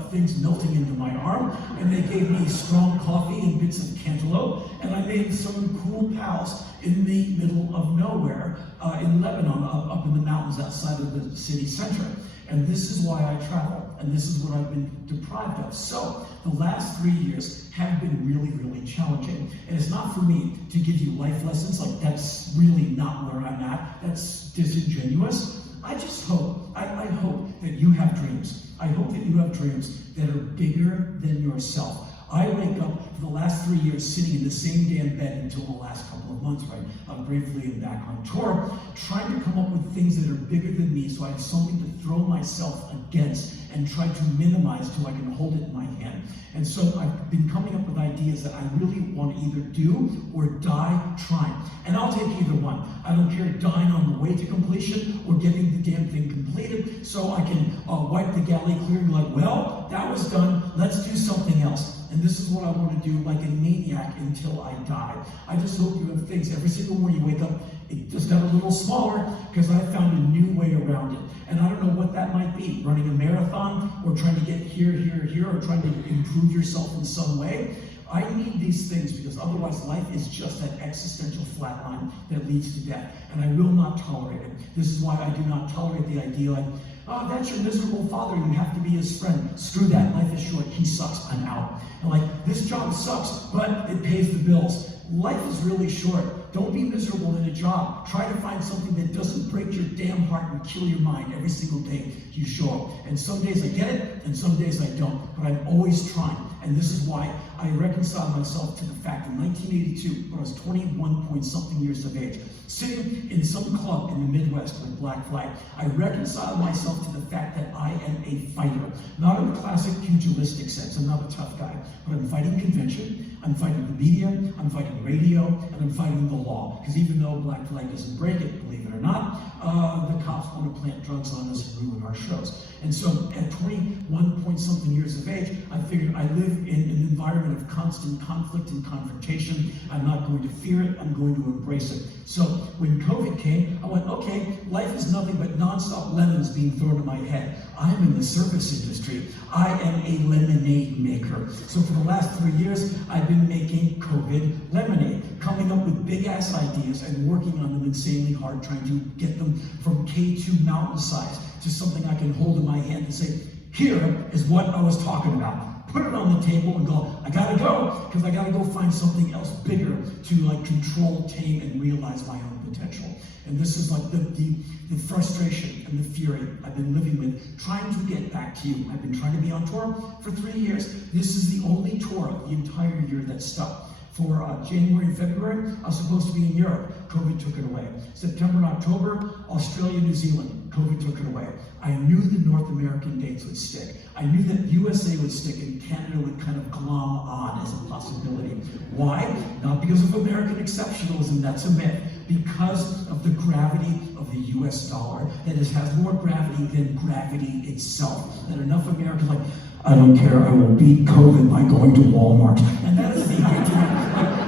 things melting into my arm. And they gave me strong coffee and bits of cantaloupe. And I made some cool pals in the middle of nowhere in Lebanon, up in the mountains outside of the city center. And this is why I travel, and this is what I've been deprived of. So the last 3 years have been really, really challenging. And it's not for me to give you life lessons, like that's really not where I'm at. That's disingenuous. I just hope, I hope that you have dreams. I hope that you have dreams that are bigger than yourself. I wake up for the last 3 years sitting in the same damn bed until the last couple of months, right? I'm gratefully back on tour, trying to come up with things that are bigger than me so I have something to throw myself against and try to minimize till I can hold it in my hand. And so I've been coming up with ideas that I really want to either do or die trying. And I'll take either one. I don't care dying on the way to completion or getting the damn thing completed so I can wipe the galley clear and be like, well, that was done, let's do something else. And this is what I want to do like a maniac until I die. I just hope you have things. Every single morning you wake up, it just got a little smaller because I found a new way around it. And I don't know what that might be. Running a marathon or trying to get here, or trying to improve yourself in some way. I need these things because otherwise life is just that existential flatline that leads to death. And I will not tolerate it. This is why I do not tolerate the idea like, oh, that's your miserable father, you have to be his friend. Screw that, life is short, he sucks, I'm out. And like, this job sucks, but it pays the bills. Life is really short. Don't be miserable in a job. Try to find something that doesn't break your damn heart and kill your mind every single day you show up. And some days I get it, and some days I don't. But I'm always trying. And this is why I reconcile myself to the fact in 1982, when I was 21-point-something years of age, sitting in some club in the Midwest with Black Flag, I reconciled myself to the fact that I am a fighter. Not in the classic pugilistic sense. I'm not a tough guy. But I'm fighting convention, I'm fighting the media, I'm fighting radio, and I'm fighting the law. Because even though Black Flag doesn't break it, believe it or not, the cops want to plant drugs on us and ruin our shows. And so at 21-point-something years of age, I figured I live in an environment of constant conflict and confrontation. I'm not going to fear it, I'm going to embrace it. So when COVID came, I went, okay, life is nothing but nonstop lemons being thrown at my head. I'm in the service industry. I am a lemonade maker. So for the last 3 years, I've been making COVID lemonade, coming up with big-ass ideas and working on them insanely hard, trying to get them from K2 mountainsides to something I can hold in my hand and say, here is what I was talking about. Put it on the table and go, I gotta go, because I gotta go find something else bigger to like control, tame, and realize my own potential. And this is like the frustration and the fury I've been living with, trying to get back to you. I've been trying to be on tour for 3 years. This is the only tour of the entire year that stuck. For January and February, I was supposed to be in Europe. COVID took it away. September and October, Australia, New Zealand. COVID took it away. I knew the North American dates would stick. I knew that USA would stick and Canada would kind of glom on as a possibility. Why? Not because of American exceptionalism, that's a myth. Because of the gravity of the US dollar, that it has more gravity than gravity itself. That enough Americans like, I don't care, I will beat COVID by going to Walmart. And that is the idea.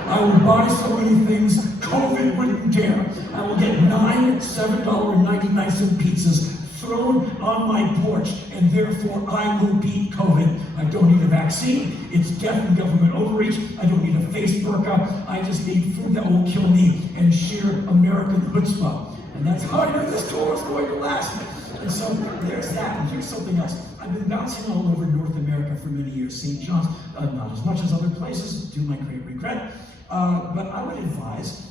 I will buy so many things, COVID wouldn't care. I will get 9 $7.99 pizzas thrown on my porch, and therefore I will beat COVID. I don't need a vaccine. It's death and government overreach. I don't need a face burqa. I just need food that will kill me and sheer American chutzpah. And that's how I knew this tour was going to last. And so there's that, and here's something else. I've been bouncing all over North America for many years. St. John's, not as much as other places, to my great regret. But I would advise,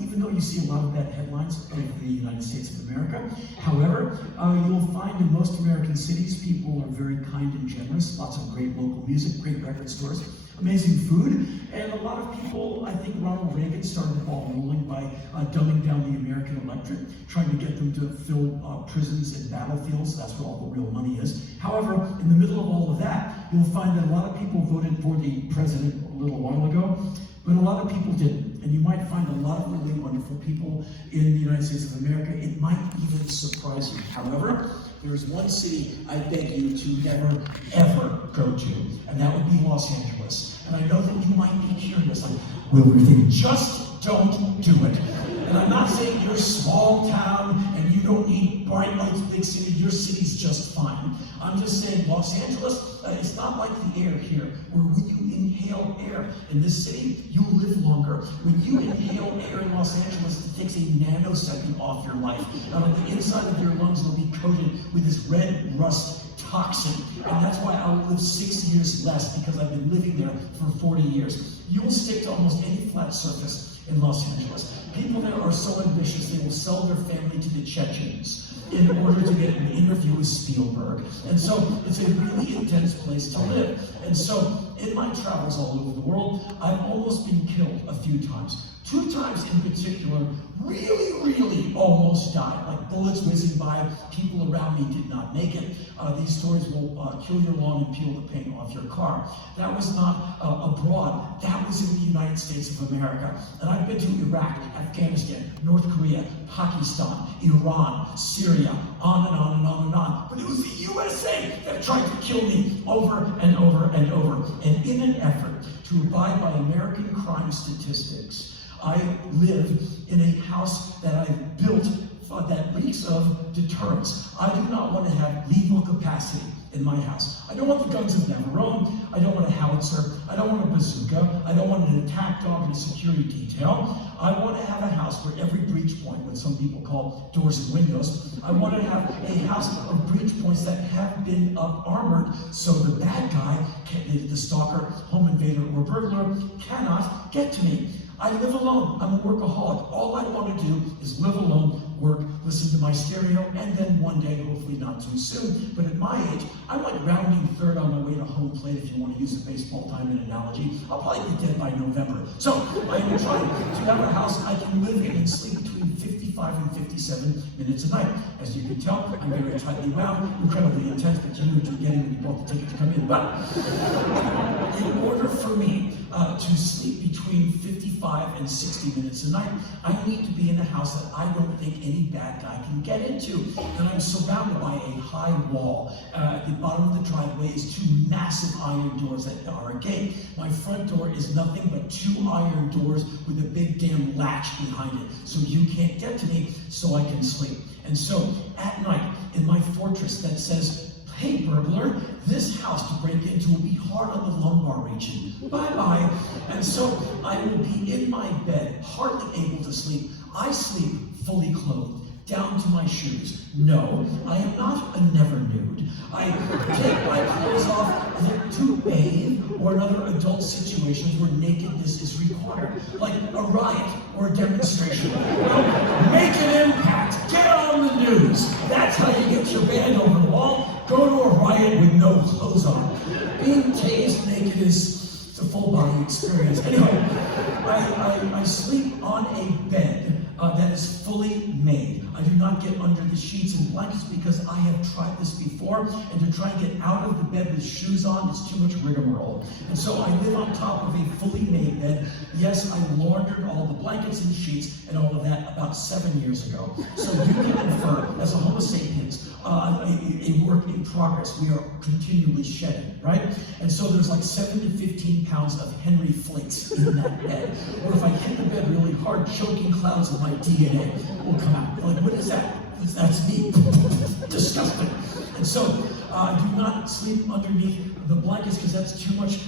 even though you see a lot of bad headlines of the United States of America, however, you'll find in most American cities, people are very kind and generous, lots of great local music, great record stores, amazing food, and a lot of people, I think Ronald Reagan started the ball rolling by dumbing down the American electorate, trying to get them to fill prisons and battlefields. That's where all the real money is. However, in the middle of all of that, you'll find that a lot of people voted for the president a little while ago, but a lot of people didn't. And you might find a lot of really wonderful people in the United States of America. It might even surprise you. However, there is one city I beg you to never, ever go to, and that would be Los Angeles. And I know that you might be curious, like, well, we're thinking, just don't do it. And I'm not saying you're a small town and you don't need bright lights, big city, your city's just fine. I'm just saying Los Angeles, it's not like the air here, where when you inhale air in this city, you live longer. When you inhale air in Los Angeles, it takes a nanosecond off your life. Like the inside of your lungs will be coated with this red rust toxin. And that's why I'll live 6 years less, because I've been living there for 40 years. You will stick to almost any flat surface in Los Angeles. People there are so ambitious, they will sell their family to the Chechens in order to get an interview with Spielberg. And so it's a really intense place to live. And so in my travels all over the world, I've almost been killed a few times. 2 times in particular, really almost died. Like bullets whizzing by, people around me did not make it. These stories will kill your lawn and peel the paint off your car. That was not abroad, that was in the United States of America. And I've been to Iraq, Afghanistan, North Korea, Pakistan, Iran, Syria, on and on and on and on. But it was the USA that tried to kill me over and over and over. And in an effort to abide by American crime statistics, I live in a house that I've built that reeks of deterrence. I do not want to have lethal capacity in my house. I don't want the guns of Navarone. I don't want a howitzer. I don't want a bazooka. I don't want an attack dog and a security detail. I want to have a house where every breach point, what some people call doors and windows, I want to have a house of breach points that have been armored so the bad guy, the stalker, home invader, or burglar cannot get to me. I live alone. I'm a workaholic. All I want to do is live alone, work, listen to my stereo, and then one day, hopefully not too soon, but at my age, I'm like rounding third on my way to home plate, if you want to use a baseball diamond analogy. I'll probably be dead by November. So I am trying to have a house I can live in and sleep between 55 and 57 minutes a night. As you can tell, I'm very tightly wound, incredibly intense, but you knew what you were getting when you bought the ticket to come in. But in order for me to sleep between 55 and 60 minutes a night, I need to be in a house that I don't think any bad guy can get into. And I'm surrounded by a high wall. At the bottom of the driveway is 2 massive iron doors that are a gate. My front door is nothing but 2 iron doors with a big damn latch behind it. So you can't get to me, so I can sleep. And so at night, in my fortress that says, hey burglar, this house to break into will be hard on the lumbar region. Bye-bye. And so I will be in my bed, hardly able to sleep. I sleep fully clothed, down to my shoes. No, I am not a never nude. I take my clothes off to bathe or in other adult situations where nakedness is required, like a riot or a demonstration. Make an impact. Get on the news. That's how you get your band over the wall. Go to a riot with no clothes on. Being tased naked is a full body experience. Anyway, I sleep on a bed that is fully made. I do not get under the sheets and blankets because I have tried this before, and to try and get out of the bed with shoes on is too much rigmarole. And so I live on top of a fully made bed. Yes, I laundered all the blankets and sheets and all of that about 7 years ago. So you can infer, as a Homo sapiens, a work in progress. We are continually shedding, right? And so there's like 7 to 15 pounds of Henry Flakes in that bed. Or if I hit the bed really hard, choking clouds of my DNA will come out. Like, what is that? That's me. Disgusting. And so I do not sleep underneath the blankets because that's too much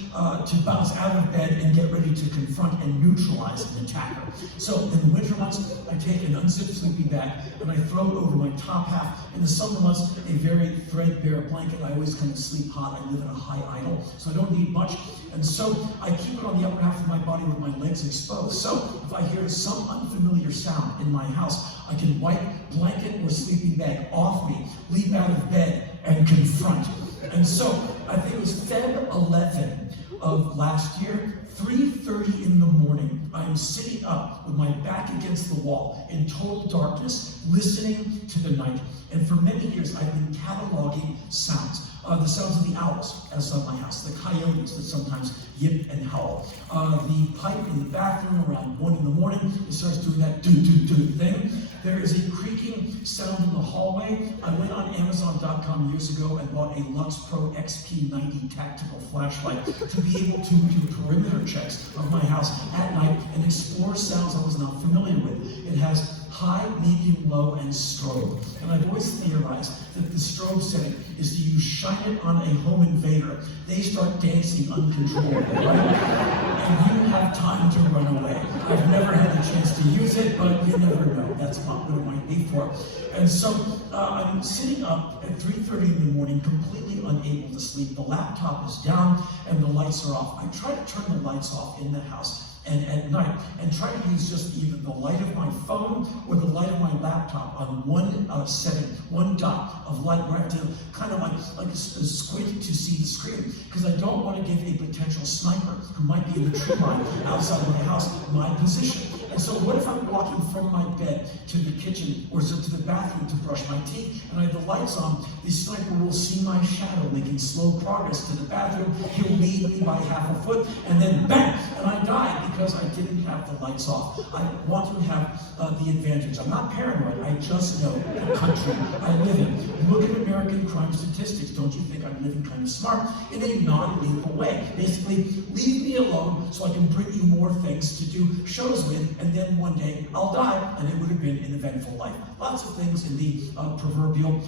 to bounce out of bed and get ready to confront and neutralize an attacker. So in the winter months, I take an unzipped sleeping bag and I throw it over my top half. In the summer months, a very threadbare blanket. I always kind of sleep hot. I live in a high idle, so I don't need much. And so I keep it on the upper half of my body with my legs exposed. So if I hear some unfamiliar sound in my house, I can wipe blanket or sleeping bag off me, leap out of bed, and confront. And so I think it was Feb 11 of last year, 3:30 in the morning, I am sitting up with my back against the wall in total darkness, listening to the night. And for many years, I've been cataloging sounds. The sounds of the owls outside my house, the coyotes that sometimes yip and howl, the pipe in the bathroom around 1 in the morning, it starts doing that do-do-do thing. There is a creaking sound in the hallway. I went on Amazon.com years ago and bought a LuxPro XP90 tactical flashlight to be able to do perimeter checks of my house at night and explore sounds I was not familiar with. It has high, medium, low, and strobe. And I've always theorized that the strobe setting is to shine it on a home invader. They start dancing uncontrollably, right? And you have time to run away. I've never had a chance to use it, but you never know. That's what it might be for. And so I'm sitting up at 3:30 in the morning, completely unable to sleep. The laptop is down and the lights are off. I try to turn the lights off in the house and at night, and try to use just either the light of my phone or the light of my laptop on one setting, one dot of light where I have to kind of like a squint to see the screen, because I don't want to give a potential sniper who might be in the tree line outside my house my position. And so what if I'm walking from my bed to the kitchen or to the bathroom to brush my teeth and I have the lights on? The sniper will see my shadow making slow progress to the bathroom. He'll lead me by half a foot and then bang, and I die because I didn't have the lights off. I want to have the advantage. I'm not paranoid. I just know the country I live in. Look at American crime statistics. Don't you think I'm living kind of smart in a non-lethal way? Basically, leave me alone so I can bring you more things to do shows with, and then one day I'll die, and it would have been an eventful life. Lots of things in the proverbial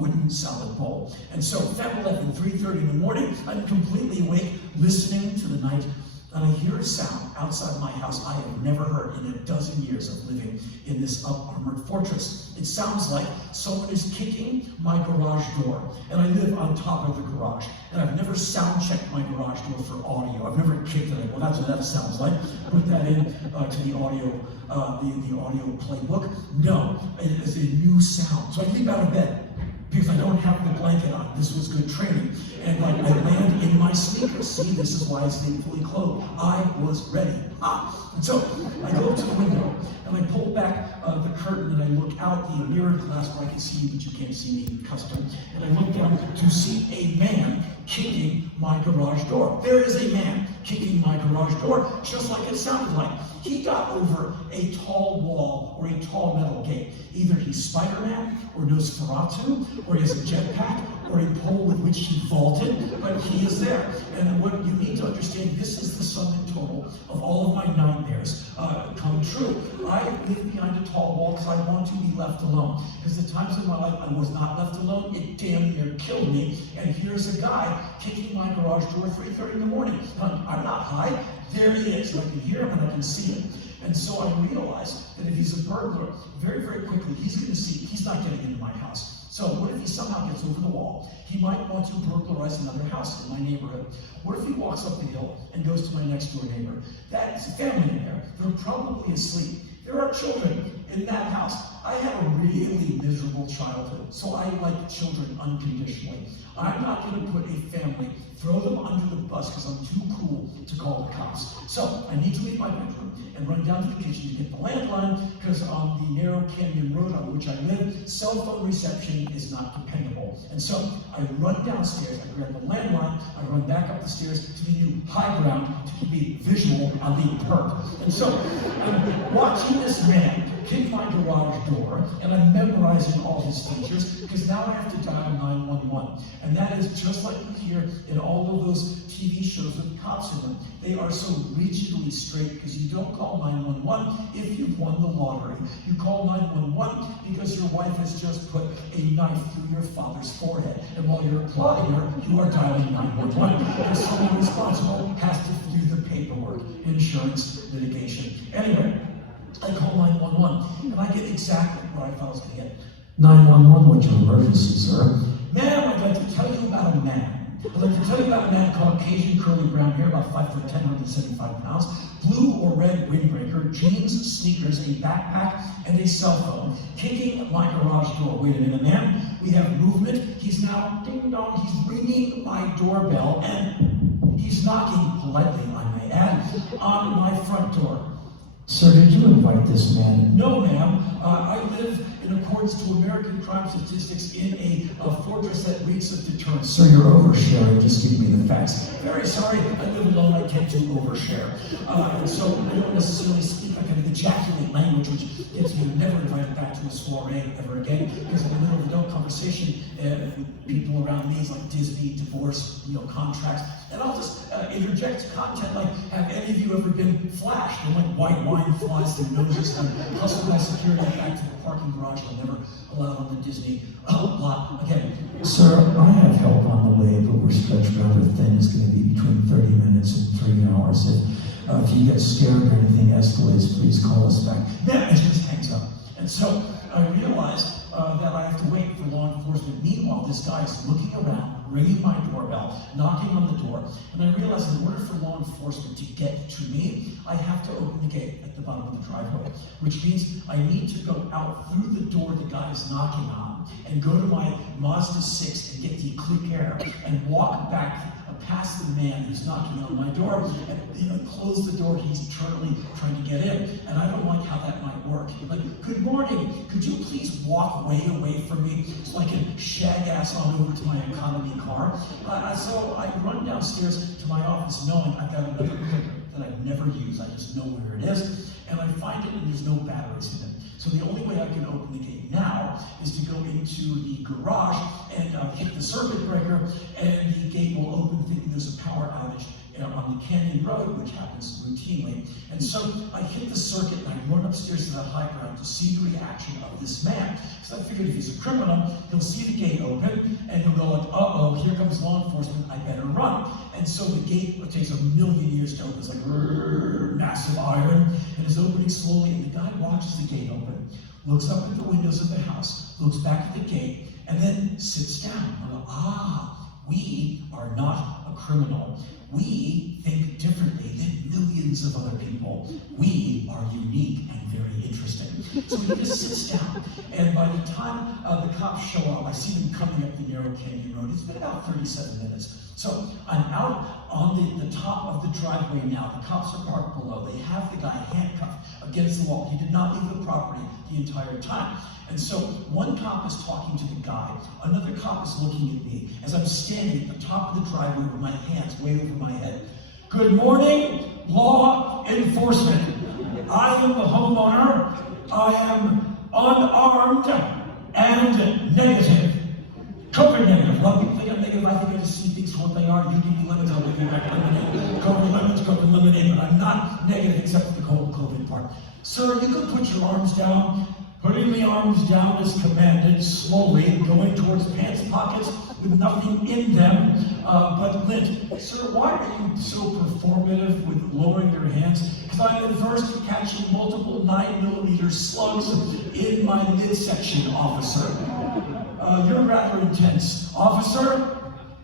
wooden salad bowl. And so, Feb 11, 3:30 in the morning, I'm completely awake, listening to the night, and I hear a sound outside my house I have never heard in a dozen years of living in this up-armored fortress. It sounds like someone is kicking my garage door, and I live on top of the garage, and I've never sound-checked my garage door for audio. I've never kicked it. Well, that's what that sounds like. Put that in to the audio, the audio playbook. No, it is a new sound. So I leap out of bed, because I don't have the blanket on. This was good training. And I land in my sneakers. See, this is why I stayed fully clothed. I was ready. And so I go up to the window and I pull back the curtain and I look out the mirrored glass where I can see you, but you can't see me, custom. And I look down to see a man kicking my garage door. There is a man kicking my garage door, just like it sounded like. He got over a tall wall or a tall metal gate. Either he's Spider-Man or Nosferatu, or he has a jetpack, or a pole with which he vaulted, but he is there. And what you need to understand, this is the sum and total of all of my nightmares come true. I live behind a tall wall because I want to be left alone. Because the times in my life I was not left alone, it damn near killed me. And here's a guy kicking my garage door at 3:30 in the morning. I'm not high. There he is. And I can hear him and I can see him. And so I realized that if he's a burglar, very, very quickly, he's going to see, he's not getting into my house. So what if he somehow gets over the wall? He might want to burglarize another house in my neighborhood. What if he walks up the hill and goes to my next door neighbor? That is a family in there. They're probably asleep. There are children in that house. I had a really miserable childhood, so I like children unconditionally. I'm not going to put a family, throw them under the bus because I'm too cool to call the cops. So I need to leave my bedroom and run down to the kitchen to get the landline, because on the narrow canyon road on which I live, cell phone reception is not dependable. And so I run downstairs, I grab the landline, I run back up the stairs to the new high ground to keep me visual on the perp. And so I'm watching this man pick my garage door, and I'm memorizing all his features, because now I have to dial 911. And that is just like you hear in all of those TV shows with cops in them. They are so rigidly straight, because you don't call 911 if you've won the lottery. You call 911 because your wife has just put a knife through your father's forehead, and while you're applauding her, you are dialing 911, because someone responsible has to do the paperwork, insurance, litigation. Anyway, I call 911, and I get exactly what I thought I was going to get. 911, what's your emergency, sir? Ma'am, I'd like to tell you about a man. I'd like to tell you about a man called Cajun curly brown hair, about 5'10", 175 pounds, blue or red windbreaker, jeans, sneakers, a backpack, and a cell phone, kicking my garage door. Wait a minute, ma'am. We have movement. He's now, ding dong, he's ringing my doorbell, and he's knocking politely, I may add, on my front door. Sir, did you invite this man? No, ma'am. I live in accordance to American crime statistics in a fortress that reeks of deterrence. Sir, you're oversharing. Just give me the facts. Very sorry. I live alone. I tend to overshare. And so I don't necessarily speak like an ejaculate language, which gets me never invited back to a soiree ever again, because in the middle of adult conversation with people around me, it's like Disney, divorce, contracts, and I'll just interject content like, have any of you ever been flashed? And like white wine flies through noses and hustled by security back to the parking garage. I'll never allow on the Disney lot again. Sir, I have help on the way, but we're stretched rather thin. It's going to be between 30 minutes and 3 hours. If you get scared or anything escalates, please call us back. Then it just hangs up. And so I realized that I have to wait for law enforcement. Meanwhile, this guy is looking around, ringing my doorbell, knocking on the door, and I realized in order for law enforcement to get to me, I have to open the gate at the bottom of the driveway, which means I need to go out through the door the guy is knocking on, and go to my Mazda 6 and get the eclair and walk back past the man who's knocking on my door and close the door he's eternally trying to get in. And I don't like how that might work. Like, good morning, could you please walk way away from me so I can shag ass on over to my economy car? So I run downstairs to my office knowing I've got another clicker that I've never used. I just know where it is, and I find it and there's no batteries in it. So the only way I can open the gate now is to go into the garage and hit the circuit breaker, and the gate will open thinking there's a power outage on the Canyon Road, which happens routinely. And so I hit the circuit and I run upstairs to that high ground to see the reaction of this man. So I figured if he's a criminal, he'll see the gate open and he'll go like, uh-oh, here comes law enforcement, I better run. And so the gate, it takes 1,000,000 years to open. It's like massive iron, and it's opening slowly, and the guy watches the gate open, looks up at the windows of the house, looks back at the gate, and then sits down. I go, we are not a criminal. We think differently than millions of other people. We are unique and very interesting. So he just sits down, and by the time the cops show up, I see them coming up the narrow Canyon Road. It's been about 37 minutes. So I'm out on the top of the driveway now. The cops are parked below. They have the guy handcuffed against the wall. He did not leave the property the entire time. And so one cop is talking to the guy. Another cop is looking at me as I'm standing at the top of the driveway with my hands way over my head. Good morning, law enforcement. I am the homeowner. I am unarmed and negative. COVID negative. A lot of people think I'm negative. I think I just see things for what they are. You give me lemons, I'll give you back lemonade. COVID lemons, COVID lemonade, but I'm not negative except for the COVID part. Sir, you can put your arms down. Putting the arms down is commanded, slowly, going towards pants pockets with nothing in them but lint. Sir, why are you so performative with lowering your hands? Because I'm adverse to catching multiple 9mm slugs in my midsection, officer. You're rather intense. Officer,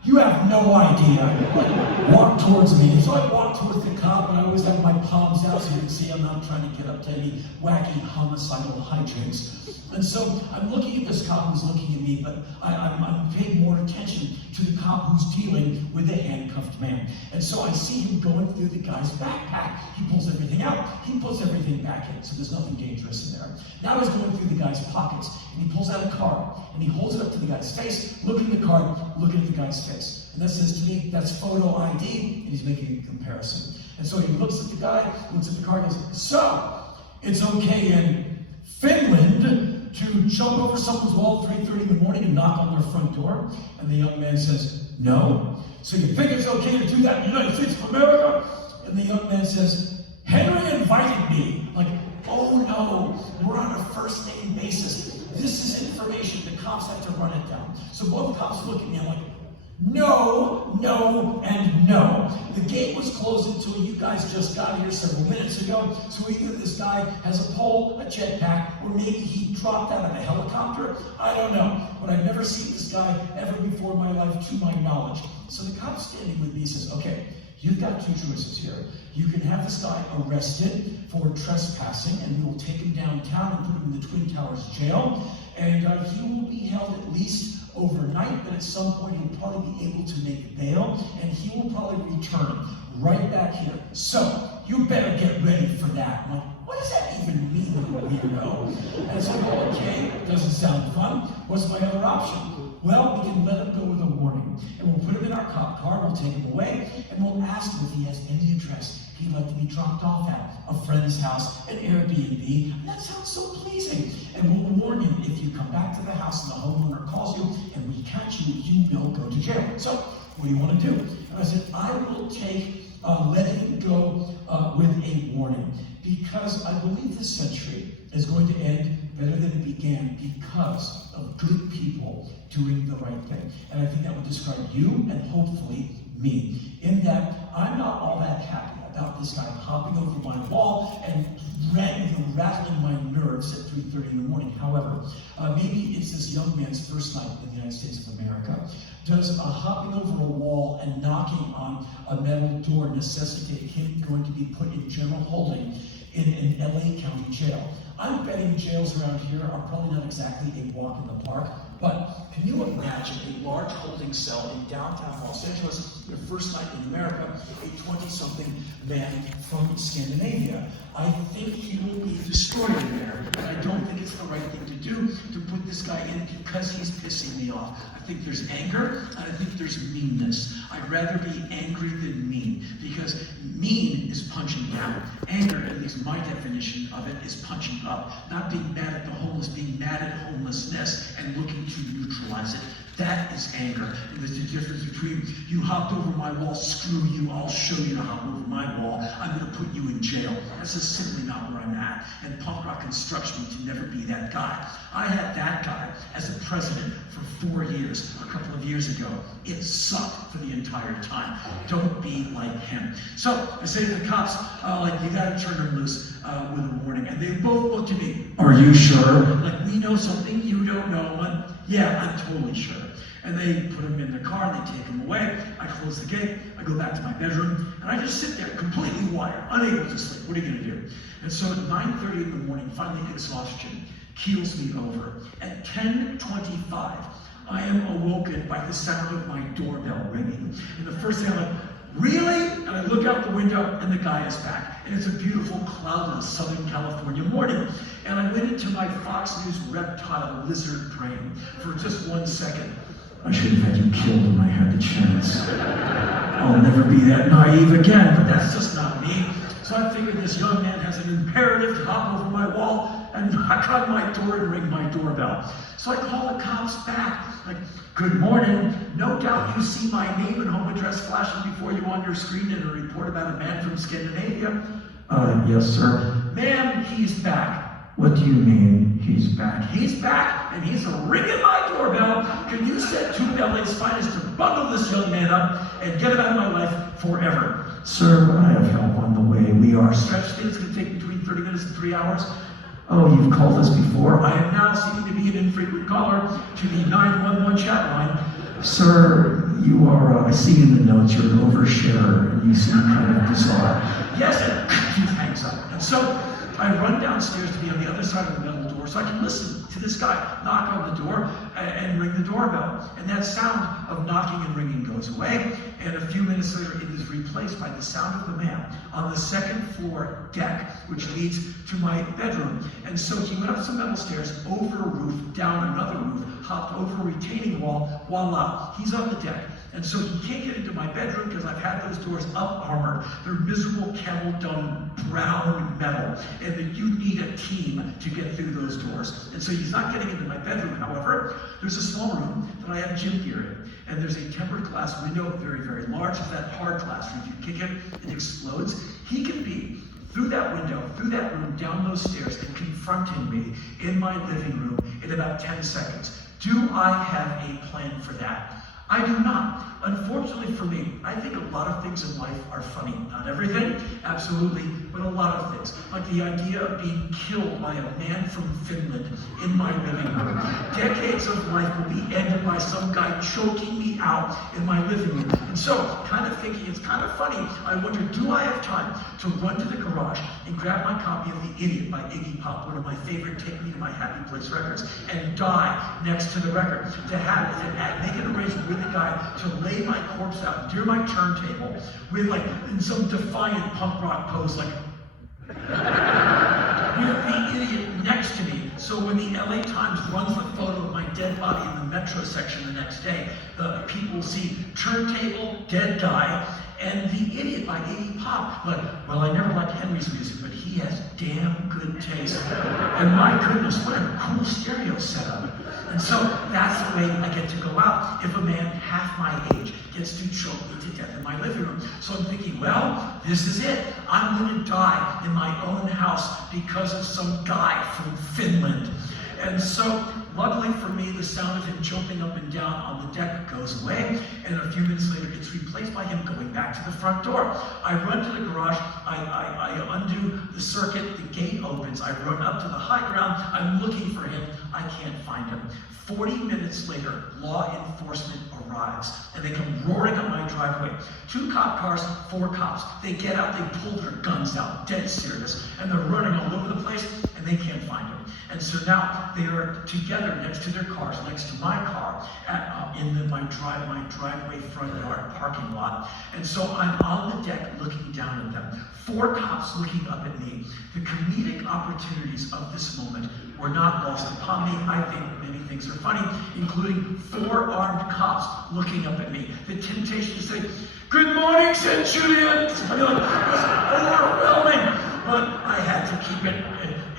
you have no idea. Walk towards me. So I walk towards the cop, and I always have my palms out so you can see I'm not trying to get up to any wacky homicidal hijinks. And so I'm looking at this cop who's looking at me, but I'm paying more attention to the cop who's dealing with the handcuffed man. And so I see him going through the guy's backpack. He pulls everything out. He puts everything back in, so there's nothing dangerous in there. Now he's going through the guy's pockets, and he pulls out a card, and he holds it up to the guy's face, looking at the card, looking at the guy's face. And that says to me, that's photo ID, and he's making a comparison. And so he looks at the guy, looks at the card, and says, so, it's okay in Finland to jump over someone's wall at 3:30 in the morning and knock on their front door? And the young man says, no. So you think it's okay to do that in the United States of America? And the young man says, Henry invited me. Like, oh no, we're on a first name basis. This is information, the cops have to run it down. So both cops look at me, I'm like, no, no, and no. The gate was closed until you guys just got here several minutes ago. So either this guy has a pole, a jetpack, or maybe he dropped out of a helicopter. I don't know. But I've never seen this guy ever before in my life, to my knowledge. So the cop standing with me says, okay, you've got two choices here. You can have this guy arrested for trespassing, and we will take him downtown and put him in the Twin Towers jail. And he will be held at least overnight, but at some point he'll probably be able to make bail, and he will probably return right back here. So you better get ready for that. I'm like, what does that even mean, weirdo? And so I go, okay, doesn't sound fun. What's my other option? Well, we can let him go with a warning, and we'll put him in our cop car, we'll take him away, and we'll ask him if he has any address he'd like to be dropped off at, a friend's house, an Airbnb. And that sounds so pleasing. And we'll warn him, if you come back to the house and the homeowner calls you and we catch you, you will go to jail. So, what do you want to do? And I said, I will take letting him go with a warning, because I believe this century is going to end better than it began because of good people doing the right thing. And I think that would describe you and hopefully me, in that I'm not all that happy about this guy hopping over my wall and rattling my nerves at 3:30 in the morning. However, maybe it's this young man's first night in the United States of America. Does hopping over a wall and knocking on a metal door necessitate him going to be put in general holding in an LA County jail? I'm betting jails around here are probably not exactly a walk in the park, but can you imagine a large holding cell in downtown Los Angeles, your first night in America, a 20-something man from Scandinavia? I think he will be destroyed in there, and I don't think it's the right thing to do to put this guy in because he's pissing me off. I think there's anger, and I think there's meanness. I'd rather be angry than mean, because mean is punching down. Anger, at least my definition of it, is punching up. Not being mad at the homeless, being mad at homelessness and looking to neutralize it. That is anger. And there's the difference between you hopped over my wall, screw you, I'll show you to hop over my wall, I'm going to put you in jail. That's just simply not where I'm at. And punk rock instructs me to never be that guy. I had that guy as a president for 4 years, a couple of years ago. It sucked for the entire time. Don't be like him. So I say to the cops, you got to turn him loose with a warning. And they both looked at me, are you sure? Like, we know something you don't know. Yeah, I'm totally sure. And they put him in the car, they take him away, I close the gate, I go back to my bedroom, and I just sit there completely wired, unable to sleep. What are you gonna do? And so at 9:30 in the morning, finally exhaustion keels me over. At 10:25, I am awoken by the sound of my doorbell ringing. And the first thing I'm like, really? And I look out the window and the guy is back. And it's a beautiful, cloudless Southern California morning. And I went into my Fox News reptile lizard brain for just 1 second. I should have had you killed when I had the chance. I'll never be that naive again, but that's just not me. So I figured this young man has an imperative to hop over my wall and knock on my door and ring my doorbell. So I call the cops back, like, good morning. No doubt you see my name and home address flashing before you on your screen in a report about a man from Scandinavia. Yes, sir. Ma'am, he's back. What do you mean, he's back? He's back, and he's ringing my doorbell. Can you send two of LA's finest to bundle this young man up and get him out of my life forever? Sir, I have help on the way. We are stretched thin. It's going to take between 30 minutes and 3 hours. Oh, you've called us before. I am now seeking to be an infrequent caller to the 911 chat line. Sir, you are, I see in the notes, you're an oversharer, and you seem kind of bizarre. Yes, and he hangs up. And so I run downstairs to be on the other side of the metal door so I can listen to this guy knock on the door and ring the doorbell. And that sound of knocking and ringing goes away, and a few minutes later it is replaced by the sound of the man on the second floor deck, which leads to my bedroom. And so he went up some metal stairs, over a roof, down another roof, hopped over a retaining wall, voila, he's on the deck. And so he can't get into my bedroom because I've had those doors up armored. They're miserable camel dung brown metal. And that you need a team to get through those doors. And so he's not getting into my bedroom. However, there's a small room that I have gym gear in. And there's a tempered glass window, very, very large. It's that hard glass where if you kick it, it explodes. He can be through that window, through that room, down those stairs, and confronting me in my living room in about 10 seconds. Do I have a plan for that? I do not. Unfortunately for me, I think a lot of things in life are funny. Not everything, absolutely, but a lot of things. Like the idea of being killed by a man from Finland in my living room. Decades of life will be ended by some guy choking me out in my living room. And so, kind of thinking it's kind of funny, I wonder, do I have time to run to the garage and grab my copy of The Idiot by Iggy Pop, one of my favorite Take Me to My Happy Place records, and die next to the record? Make an arrangement with the guy to lay my corpse out near my turntable with like in some defiant punk rock pose, like with The Idiot next to me. So when the LA Times runs the photo of my dead body in the Metro section the next day, the people see turntable, dead guy, and The Idiot by Iggy Pop. But, well, I never liked Henry's music, but he has damn good taste. And my goodness, what a cool stereo setup. And so that's the way I get to go out if a man half my age gets to choke me to death in my living room. So I'm thinking, well, this is it. I'm going to die in my own house because of some guy from Finland. And so, luckily for me, the sound of him jumping up and down on the deck goes away, and a few minutes later, it's replaced by him going back to the front door. I run to the garage, I undo the circuit, the gate opens, I run up to the high ground, I'm looking for him, I can't find him. 40 minutes later, law enforcement arrives, and they come roaring up my driveway. 2 cop cars, 4 cops. They get out, they pull their guns out, dead serious, and they're running all over the place, and they can't find him. And so now they are together next to their cars, next to my car, in my driveway front yard parking lot. And so I'm on the deck looking down at them. 4 cops looking up at me. The comedic opportunities of this moment were not lost upon me. I think many things are funny, including 4 armed cops looking up at me. The temptation to say, "Good morning, Centurions!" I mean, like, it was overwhelming, but I had to keep it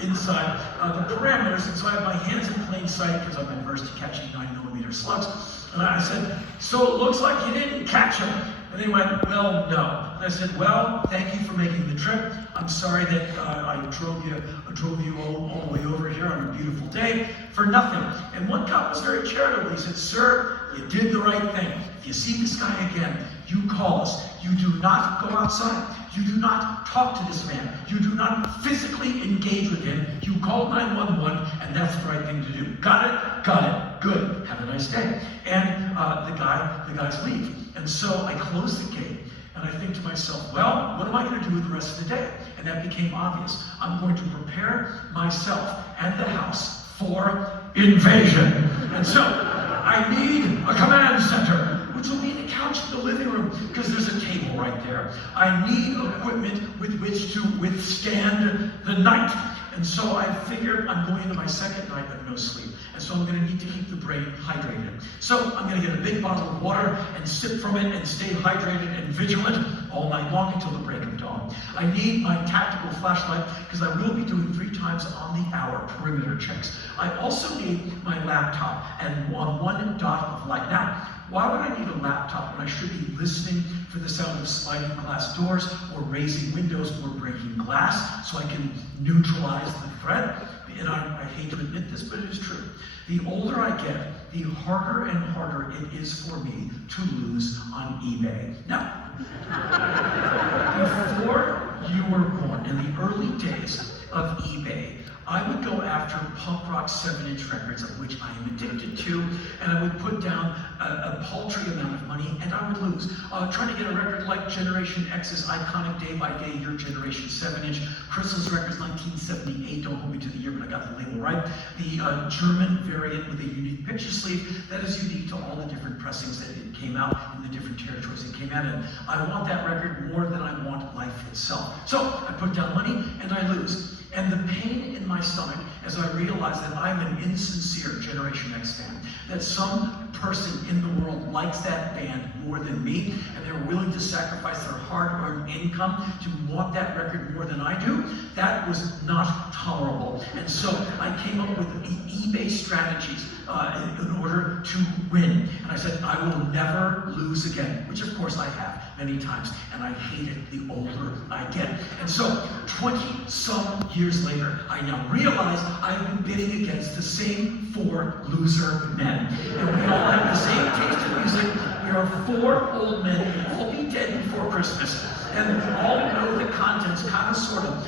inside the parameters, and so I have my hands in plain sight because I'm adverse to catching 9mm slugs. And I said, "So it looks like you didn't catch him." And they went, "Well, no." And I said, "Well, thank you for making the trip. I'm sorry that I drove you all the way over here on a beautiful day for nothing." And one cop was very charitable. He said, "Sir, you did the right thing. If you see this guy again, you call us. You do not go outside. You do not talk to this man. You do not physically engage with him. You call 911, and that's the right thing to do. Got it? Got it. Good. Have a nice day." And the guys leave. And so I close the gate, and I think to myself, well, what am I going to do with the rest of the day? And that became obvious. I'm going to prepare myself and the house for invasion. And so I need a command center, which will be the couch in the living room, because there's a table right there. I need equipment with which to withstand the night. And so I figured I'm going into my second night of no sleep. And so I'm going to need to keep the brain hydrated. So I'm going to get a big bottle of water and sip from it and stay hydrated and vigilant all night long until the break of dawn. I need my tactical flashlight because I will be doing 3 times on the hour perimeter checks. I also need my laptop and on 1 dot of light. Now, why would I need a laptop when I should be listening for the sound of sliding glass doors or raising windows or breaking glass so I can neutralize the threat? And I hate to admit this, but it is true. The older I get, the harder and harder it is for me to lose on eBay. Now, before you were born, in the early days of eBay, I would go after punk rock 7-inch records, of which I am addicted to, and I would put down a paltry amount of money, and I would lose. Trying to get a record like Generation X's iconic Day by Day, Your Generation 7-inch, Crystal's Records 1978, don't hold me to the year, but I got the label right. The German variant with a unique picture sleeve that is unique to all the different pressings that it came out in the different territories it came out in. I want that record more than I want life itself. So I put down money, and I lose. And And the pain in my stomach as I realized that I'm an insincere Generation X fan, that some person in the world likes that band more than me, and they're willing to sacrifice their hard-earned income to want that record more than I do, that was not tolerable. And so I came up with eBay strategies in order to win. And I said, I will never lose again, which of course I have many times, and I hate it the older I get. And so 20-some years later, I now realize I've been bidding against the same 4 loser men. And we all have the same taste in music. We are 4 old men who will all be dead before Christmas. And we all know the contents, kind of, sort of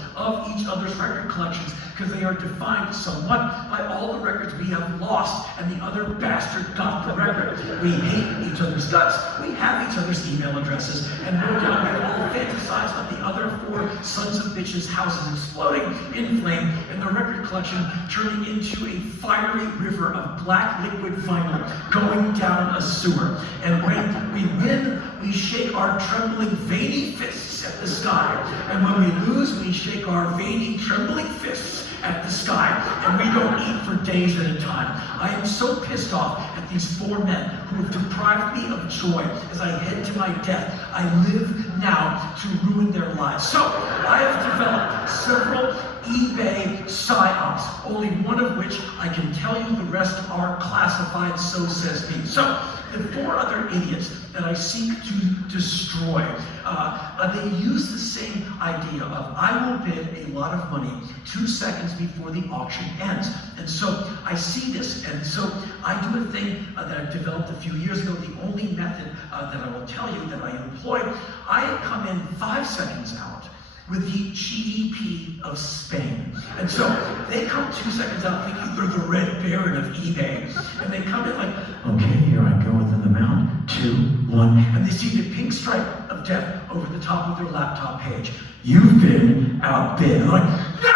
each other's record collections, because they are defined somewhat by all the records we have lost, and the other bastard got the record. We hate each other's guts, we have each other's email addresses, and no doubt we all fantasize of the other 4 sons of bitches' houses exploding in flame, and the record collection turning into a fiery river of black liquid vinyl going down a sewer. And when we win, we shake our trembling, veiny fists at the sky. And when we lose, we shake our veiny, trembling fists at the sky. And we don't eat for days at a time. I am so pissed off at these 4 men who have deprived me of joy as I head to my death. I live now to ruin their lives. So I have developed several eBay psyops, only one of which I can tell you, the rest are classified, so says me. So the 4 other idiots that I seek to destroy, they use the same idea of, I will bid a lot of money 2 seconds before the auction ends. And so I see this, and so I do a thing that I developed a few years ago, the only method that I will tell you that I employ. I come in 5 seconds out with the GDP of Spain. And so they come 2 seconds out thinking they're the Red Baron of eBay. And they come in like, okay, here I go with an amount, 2, 1, and they see the pink stripe of death over the top of their laptop page. You've been outbid. I'm like, no!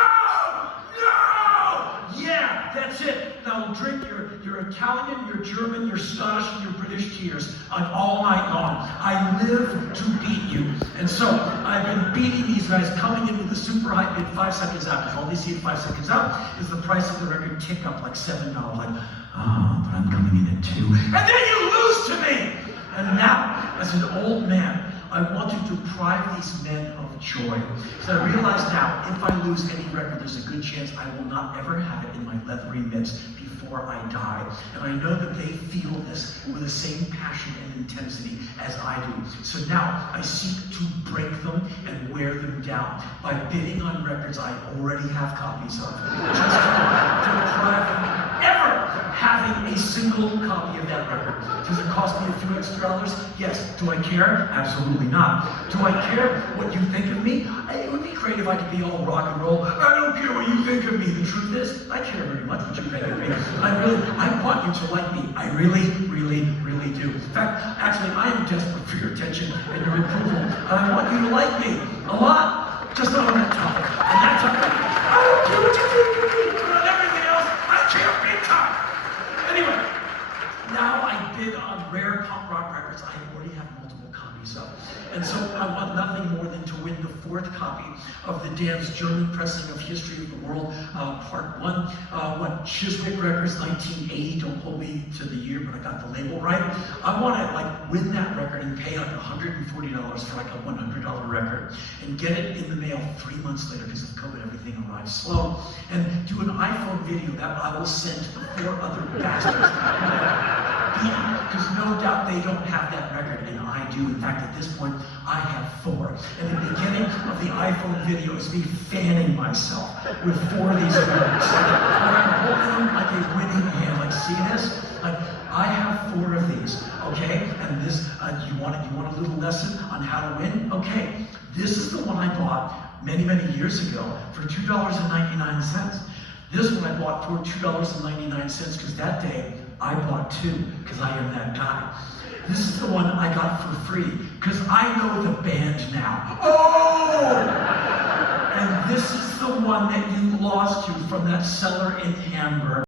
Yeah, that's it. Now drink your Italian, your German, your Scottish, and your British tears all night long. I live to beat you. And so I've been beating these guys, coming in with a super high bid 5 seconds out, because all they see at 5 seconds out is the price of the record tick up like $7. Like, but I'm coming in at 2. And then you lose to me! And now, as an old man, I want to deprive these men of joy. Because I realize now, if I lose any record, there's a good chance I will not ever have it in my leathery mitts before I die. And I know that they feel this with the same passion and intensity as I do. So now I seek to break them and wear them down by bidding on records I already have copies of. Just to deprive them ever having a single copy of that record. Does it cost me a few extra dollars? Yes. Do I care? Absolutely not. Do I care what you think of me? It would be great if I could be all rock and roll. I don't care what you think of me. The truth is, I care very much what you think of me. I want you to like me. I really, really, really do. In fact, actually, I am desperate for your attention and your approval. And I want you to like me a lot, just not on that topic. And that's okay. I don't care what you think of me, but on everything else, I care big time. Anyway, now I bid on rare punk rock records I already have multiple copies of. And so I want nothing more than to win the 4th copy of the Damned's German pressing of History of the World, Part 1. Chiswick Records, 1980. Don't hold me to the year, but I got the label right. I want to win that record and pay like $140 for like a $100 record, and get it in the mail 3 months later, because of COVID, everything arrives slow, and do an iPhone video that I will send to the 4 other bastards. Because no doubt they don't have that record, and I do. In fact, at this point, I have 4. And the beginning of the iPhone video is me fanning myself with 4 of these records. I'm holding them like a winning hand. Like, see this? Like, I have 4 of these, okay? And this, you want a little lesson on how to win? Okay, this is the one I bought many, many years ago for $2.99. This one I bought for $2.99, because that day, I bought 2, because I am that guy. This is the one I got for free, because I know the band now. Oh! And this is the one that you lost to from that cellar in Hamburg.